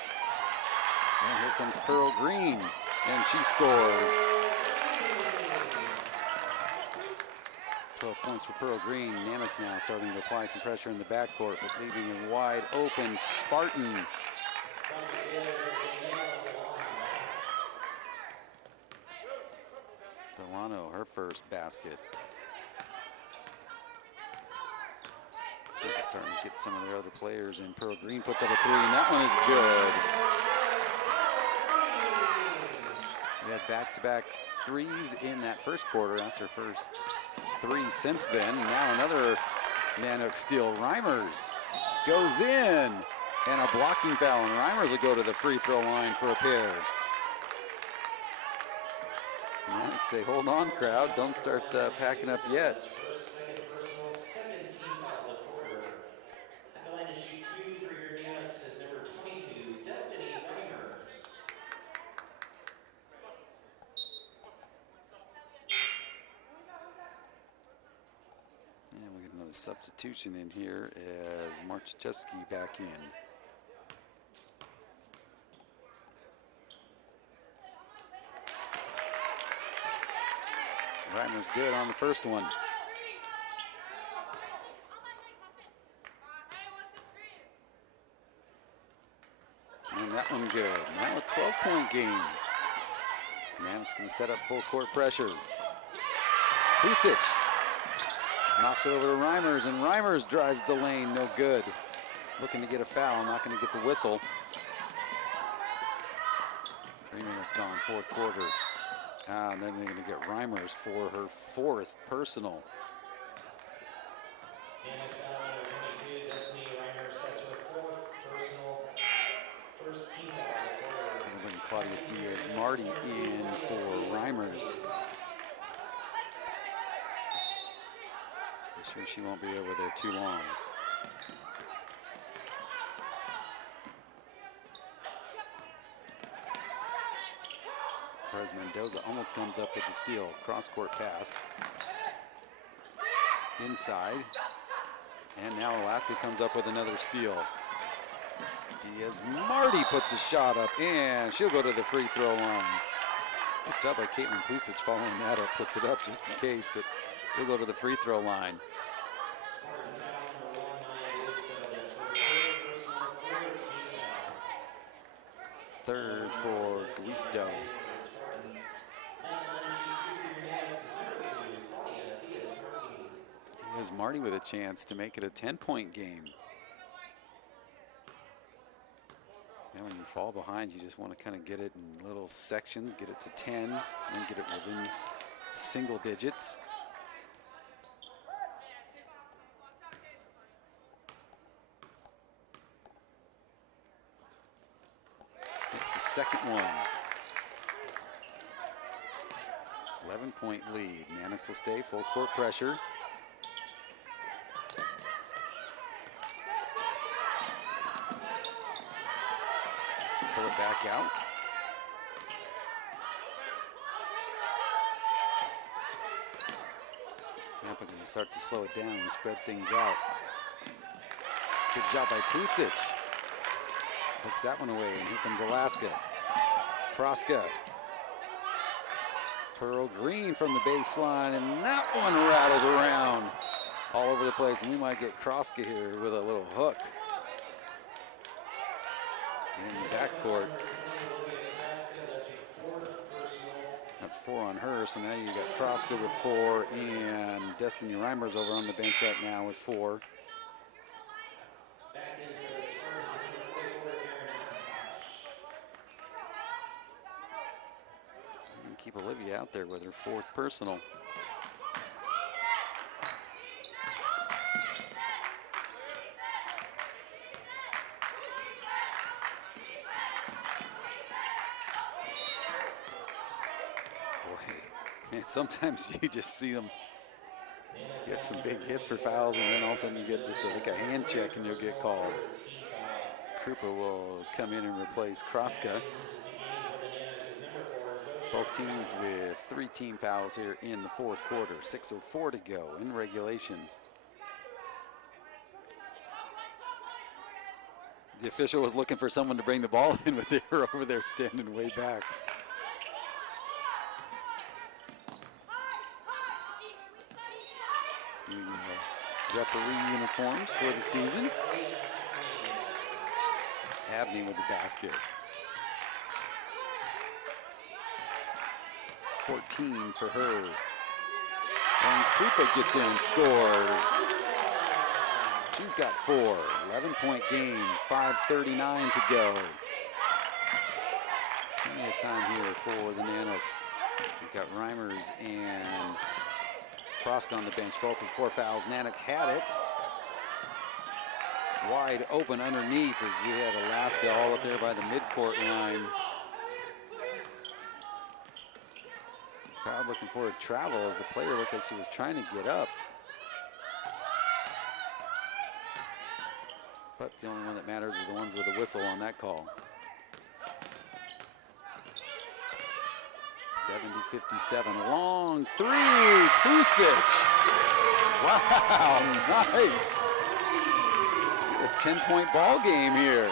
here comes Pearl Green, and she scores. 12 points for Pearl Green. Namics now starting to apply some pressure in the backcourt, but leaving a wide open Spartan. Delano, her first basket. They're starting to get some of their other players in. Pearl Green puts up a three, and that one is good. She had back-to-back threes in that first quarter. That's her first three since then. Now another Nanook steal. Reimers goes in, and a blocking foul, and Reimers will go to the free throw line for a pair. Nanook say, hold on, crowd. Don't start packing up yet. Second personal, 17 foul the quarter. At the line to shoot 2 for your Neox is number 22, Destiny Reimers. And we get another substitution in here as Marchechewski back in. Reimer's good on the first one. And that one good. Now a 12-point game. Nam's going to set up full court pressure. Pusic knocks it over to Reimers, and Reimers drives the lane, no good. Looking to get a foul, not going to get the whistle. 3 minutes gone, fourth quarter. And then they're going to get Reimers for her 4th personal. And foul number 22, Destiny Reimers sets her 4th personal, first team foul. And then Claudia Diaz-Marty in for Reimers. I'm sure she won't be over there too long. Perez Mendoza almost comes up with the steal. Cross-court pass. Inside. And now Alaska comes up with another steal. Diaz-Marty puts the shot up, and she'll go to the free throw line. Nice job by Caitlin Pusic following that up. Puts it up just in case, but she'll go to the free throw line. Third for Guisto. Diaz-Marty with a chance to make it a 10-point game. And when you fall behind, you just want to kind of get it in little sections, get it to 10, and then get it within single digits. That's the second one. 11-point lead. Nanox will stay full court pressure. Pull it back out. Tampa going to start to slow it down and spread things out. Good job by Pusic. Hooks that one away, and here comes Alaska. Kroska. Pearl Green from the baseline, and that one rattles around all over the place, and we might get Kroska here with a little hook. In the backcourt. That's 4 on her, so now you got Kroska with 4, and Destiny Reimers over on the bench right now with 4. Keep Olivia out there with her 4th personal. Boy, man, sometimes you just see them get some big hits for fouls, and then all of a sudden you get just like a hand check and you'll get called. Krupa will come in and replace Kroska. Both teams with 3 team fouls here in the 4th quarter. 6:04 to go in regulation. The official was looking for someone to bring the ball in, but they were over there standing way back. Referee uniforms for the season. Abney with the basket. 14 for her. And Krupa gets in, scores. She's got 4. 11-point game, 5:39 to go. Plenty of time here for the Nanox. We've got Reimers and Kroska on the bench, both with 4 fouls. Nanox had it. Wide open underneath as we had Alaska all up there by the midcourt line. Crowd looking for a travel as the player looked like she was trying to get up. But the only one that matters are the ones with a whistle on that call. 70-57, long 3, Pusic. Wow, nice. A 10-point ball game here.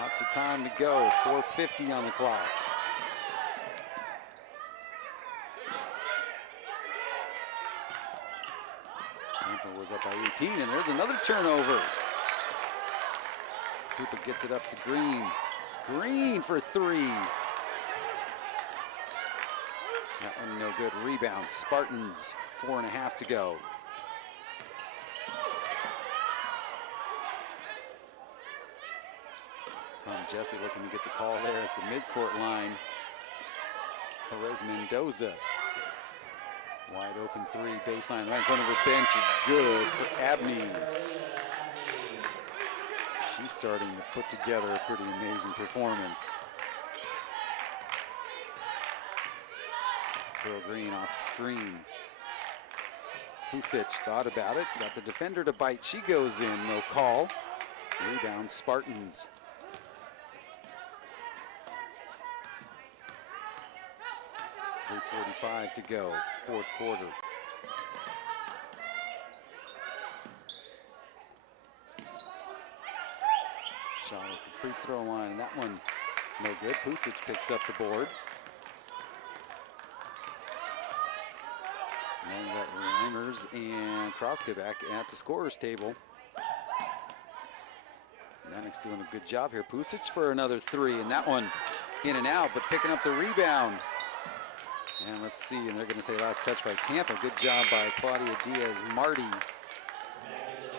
Lots of time to go, 4:50 on the clock. Tampa was up by 18, and there's another turnover. Cooper gets it up to Green. Green for three. That one no good. Rebound. Spartans, 4.5 to go. Tom Jesse looking to get the call there at the midcourt line. Perez Mendoza. Wide open three, baseline right in front of her bench is good for Abney. She's starting to put together a pretty amazing performance. Pearl Green off the screen. Pusic thought about it, got the defender to bite. She goes in, no call. Rebound Spartans. .345 to go, fourth quarter. Shot at the free throw line, that one no good. Pusic picks up the board. Now we got Reimers and Kroska back at the scorer's table. Lennox doing a good job here. Pusic for another three, and that one in and out, but picking up the rebound. And let's see, and they're going to say last touch by Tampa. Good job by Claudia Diaz-Marty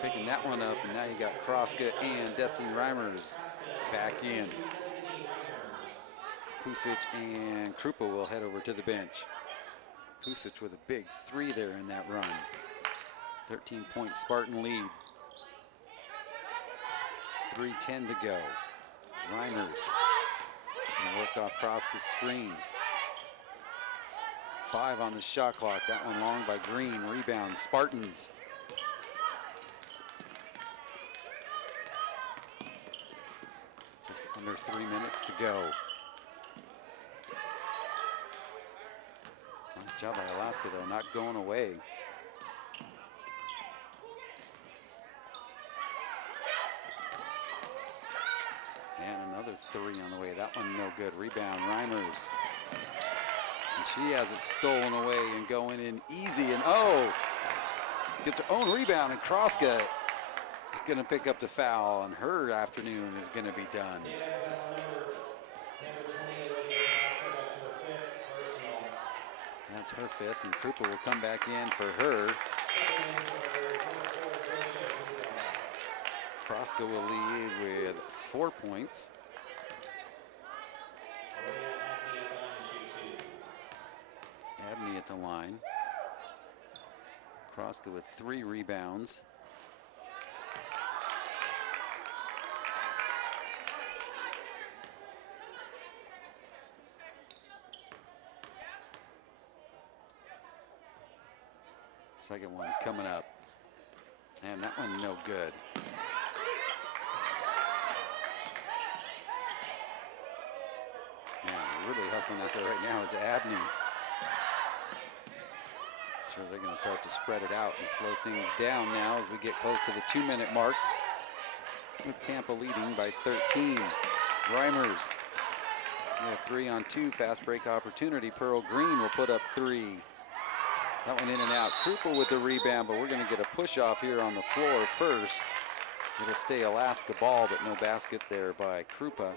picking that one up, and now you got Kroska and Destiny Reimers back in. Pusic and Krupa will head over to the bench. Pusic with a big three there in that run. 13-point Spartan lead. 3:10 to go. Reimers and work off Kroska's screen. 5 on the shot clock. That one long by Green. Rebound Spartans. Just under 3 minutes to go. Nice job by Alaska though, not going away. And another three on the way. That one no good. Rebound Reimers. And she has it stolen away and going in easy, and oh, gets her own rebound, and Kroska is going to pick up the foul, and her afternoon is going to be done. That's her fifth, and Krupa will come back in for her. Kroska will lead with 4 points. Abney at the line. Kroska with 3 rebounds. Second one coming up. And that one no good. Yeah, really hustling out there right now is Abney. Sure, they're going to start to spread it out and slow things down now as we get close to the 2-minute mark. With Tampa leading by 13. Reimers with 3-on-2 fast break opportunity. Pearl Green will put up 3. That one in and out. Krupa with the rebound, but we're going to get a push off here on the floor first. It'll stay Alaska ball, but no basket there by Krupa.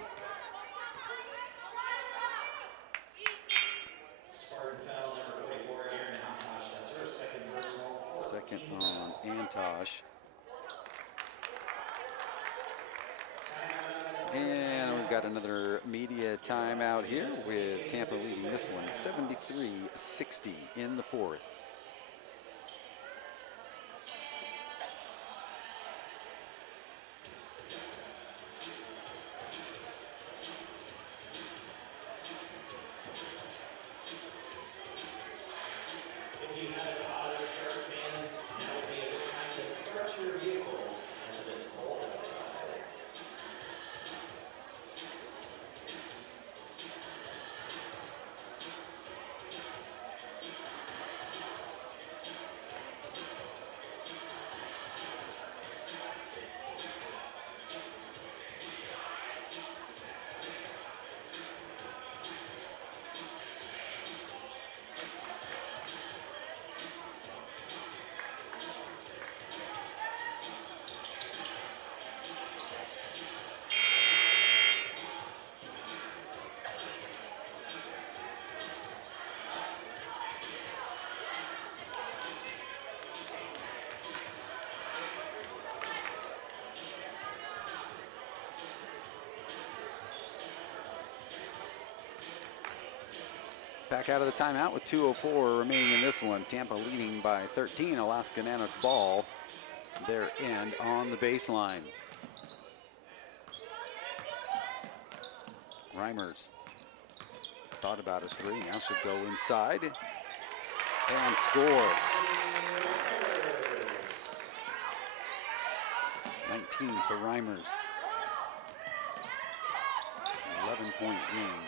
Second on Antosh. And we've got another media timeout here with Tampa leading this one 73-60 in the fourth. Back out of the timeout with 2:04 remaining in this one. Tampa leading by 13. Alaska Nanook ball. Their end on the baseline. Reimers thought about a three. Now should go inside and score. 19 for Reimers. 11-point game.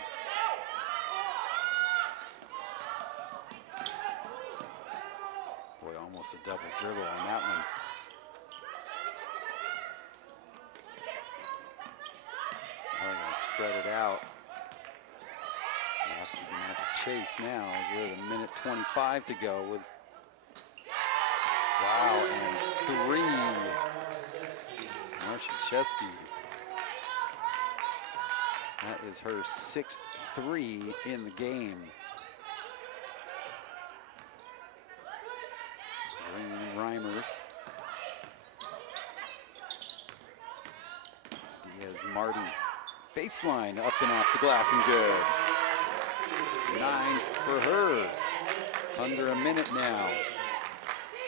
Boy, almost a double dribble on that one. They're going to spread it out. Alaska going to have to chase now as we're at a minute 25 to go with, wow, and three. Marszewski. That is her 6th three in the game. Bringing in Reimers. Diaz-Marty. Baseline up and off the glass and good. 9 for her. Under a minute now.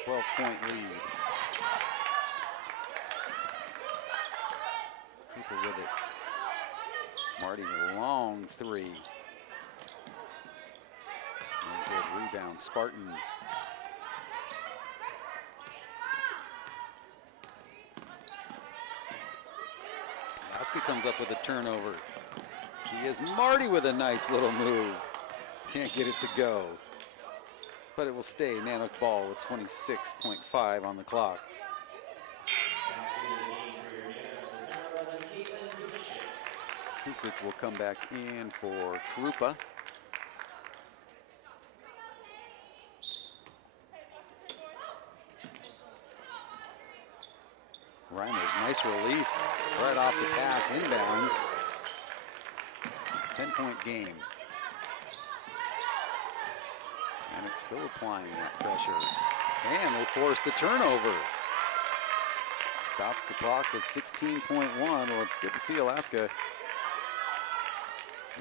12-point lead. Cooper with it. Marty with a long three. And good rebound, Spartans. Alaska comes up with a turnover. Diaz-Marty with a nice little move. Can't get it to go. But it will stay Nanook ball with 26.5 on the clock. Pusic will come back in for Krupa. Reimers, nice relief right off the pass, inbounds. 10-point game. And it's still applying that pressure. And they force the turnover. Stops the clock with 16.1. Well, it's good to see Alaska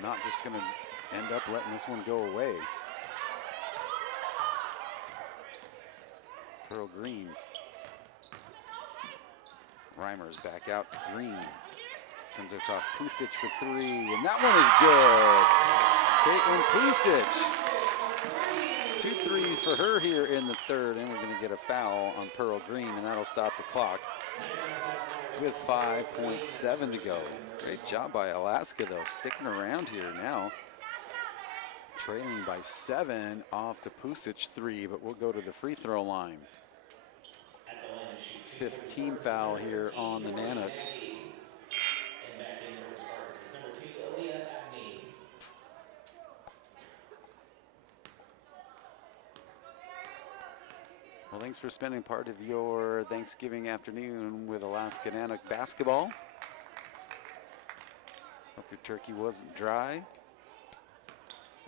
not just going to end up letting this one go away. Pearl Green. Reimers back out to Green. Sends it across Pusic for three, and that one is good. Caitlin Pusic. 2 threes for her here in the third, and we're going to get a foul on Pearl Green, and that'll stop the clock with 5.7 to go. Great job by Alaska, though, sticking around here now. Trailing by 7 off the Pusic three, but we'll go to the free throw line. 15th foul here on the Nanooks. Well, thanks for spending part of your Thanksgiving afternoon with Alaska Nanook basketball. Hope your turkey wasn't dry.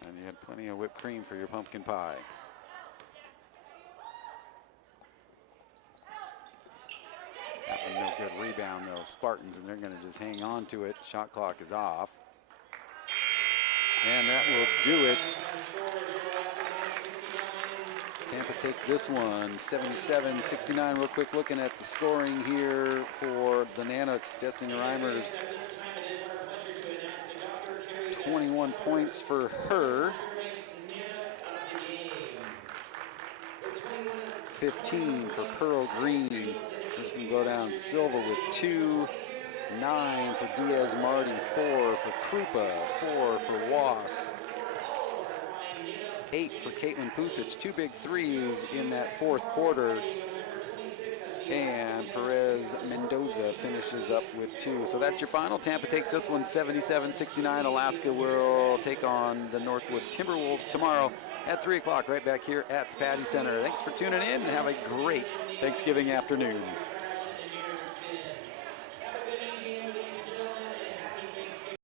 And you had plenty of whipped cream for your pumpkin pie. That one no good rebound though, Spartans, and they're going to just hang on to it. Shot clock is off. And that will do it. Tampa takes this one, 77-69. Real quick looking at the scoring here for the Nanooks. Destiny Reimers, 21 points for her. 15 for Pearl Green. Who's going to go down Silva with 2. 9 for Diaz-Marty, 4 for Krupa, 4 for Was. 8 for Caitlin Pusic, 2 big threes in that fourth quarter. And Perez Mendoza finishes up with 2. So that's your final. Tampa takes this one 77-69. Alaska will take on the Northwood Timberwolves tomorrow at 3 o'clock right back here at the Patty Center. Thanks for tuning in and have a great Thanksgiving afternoon.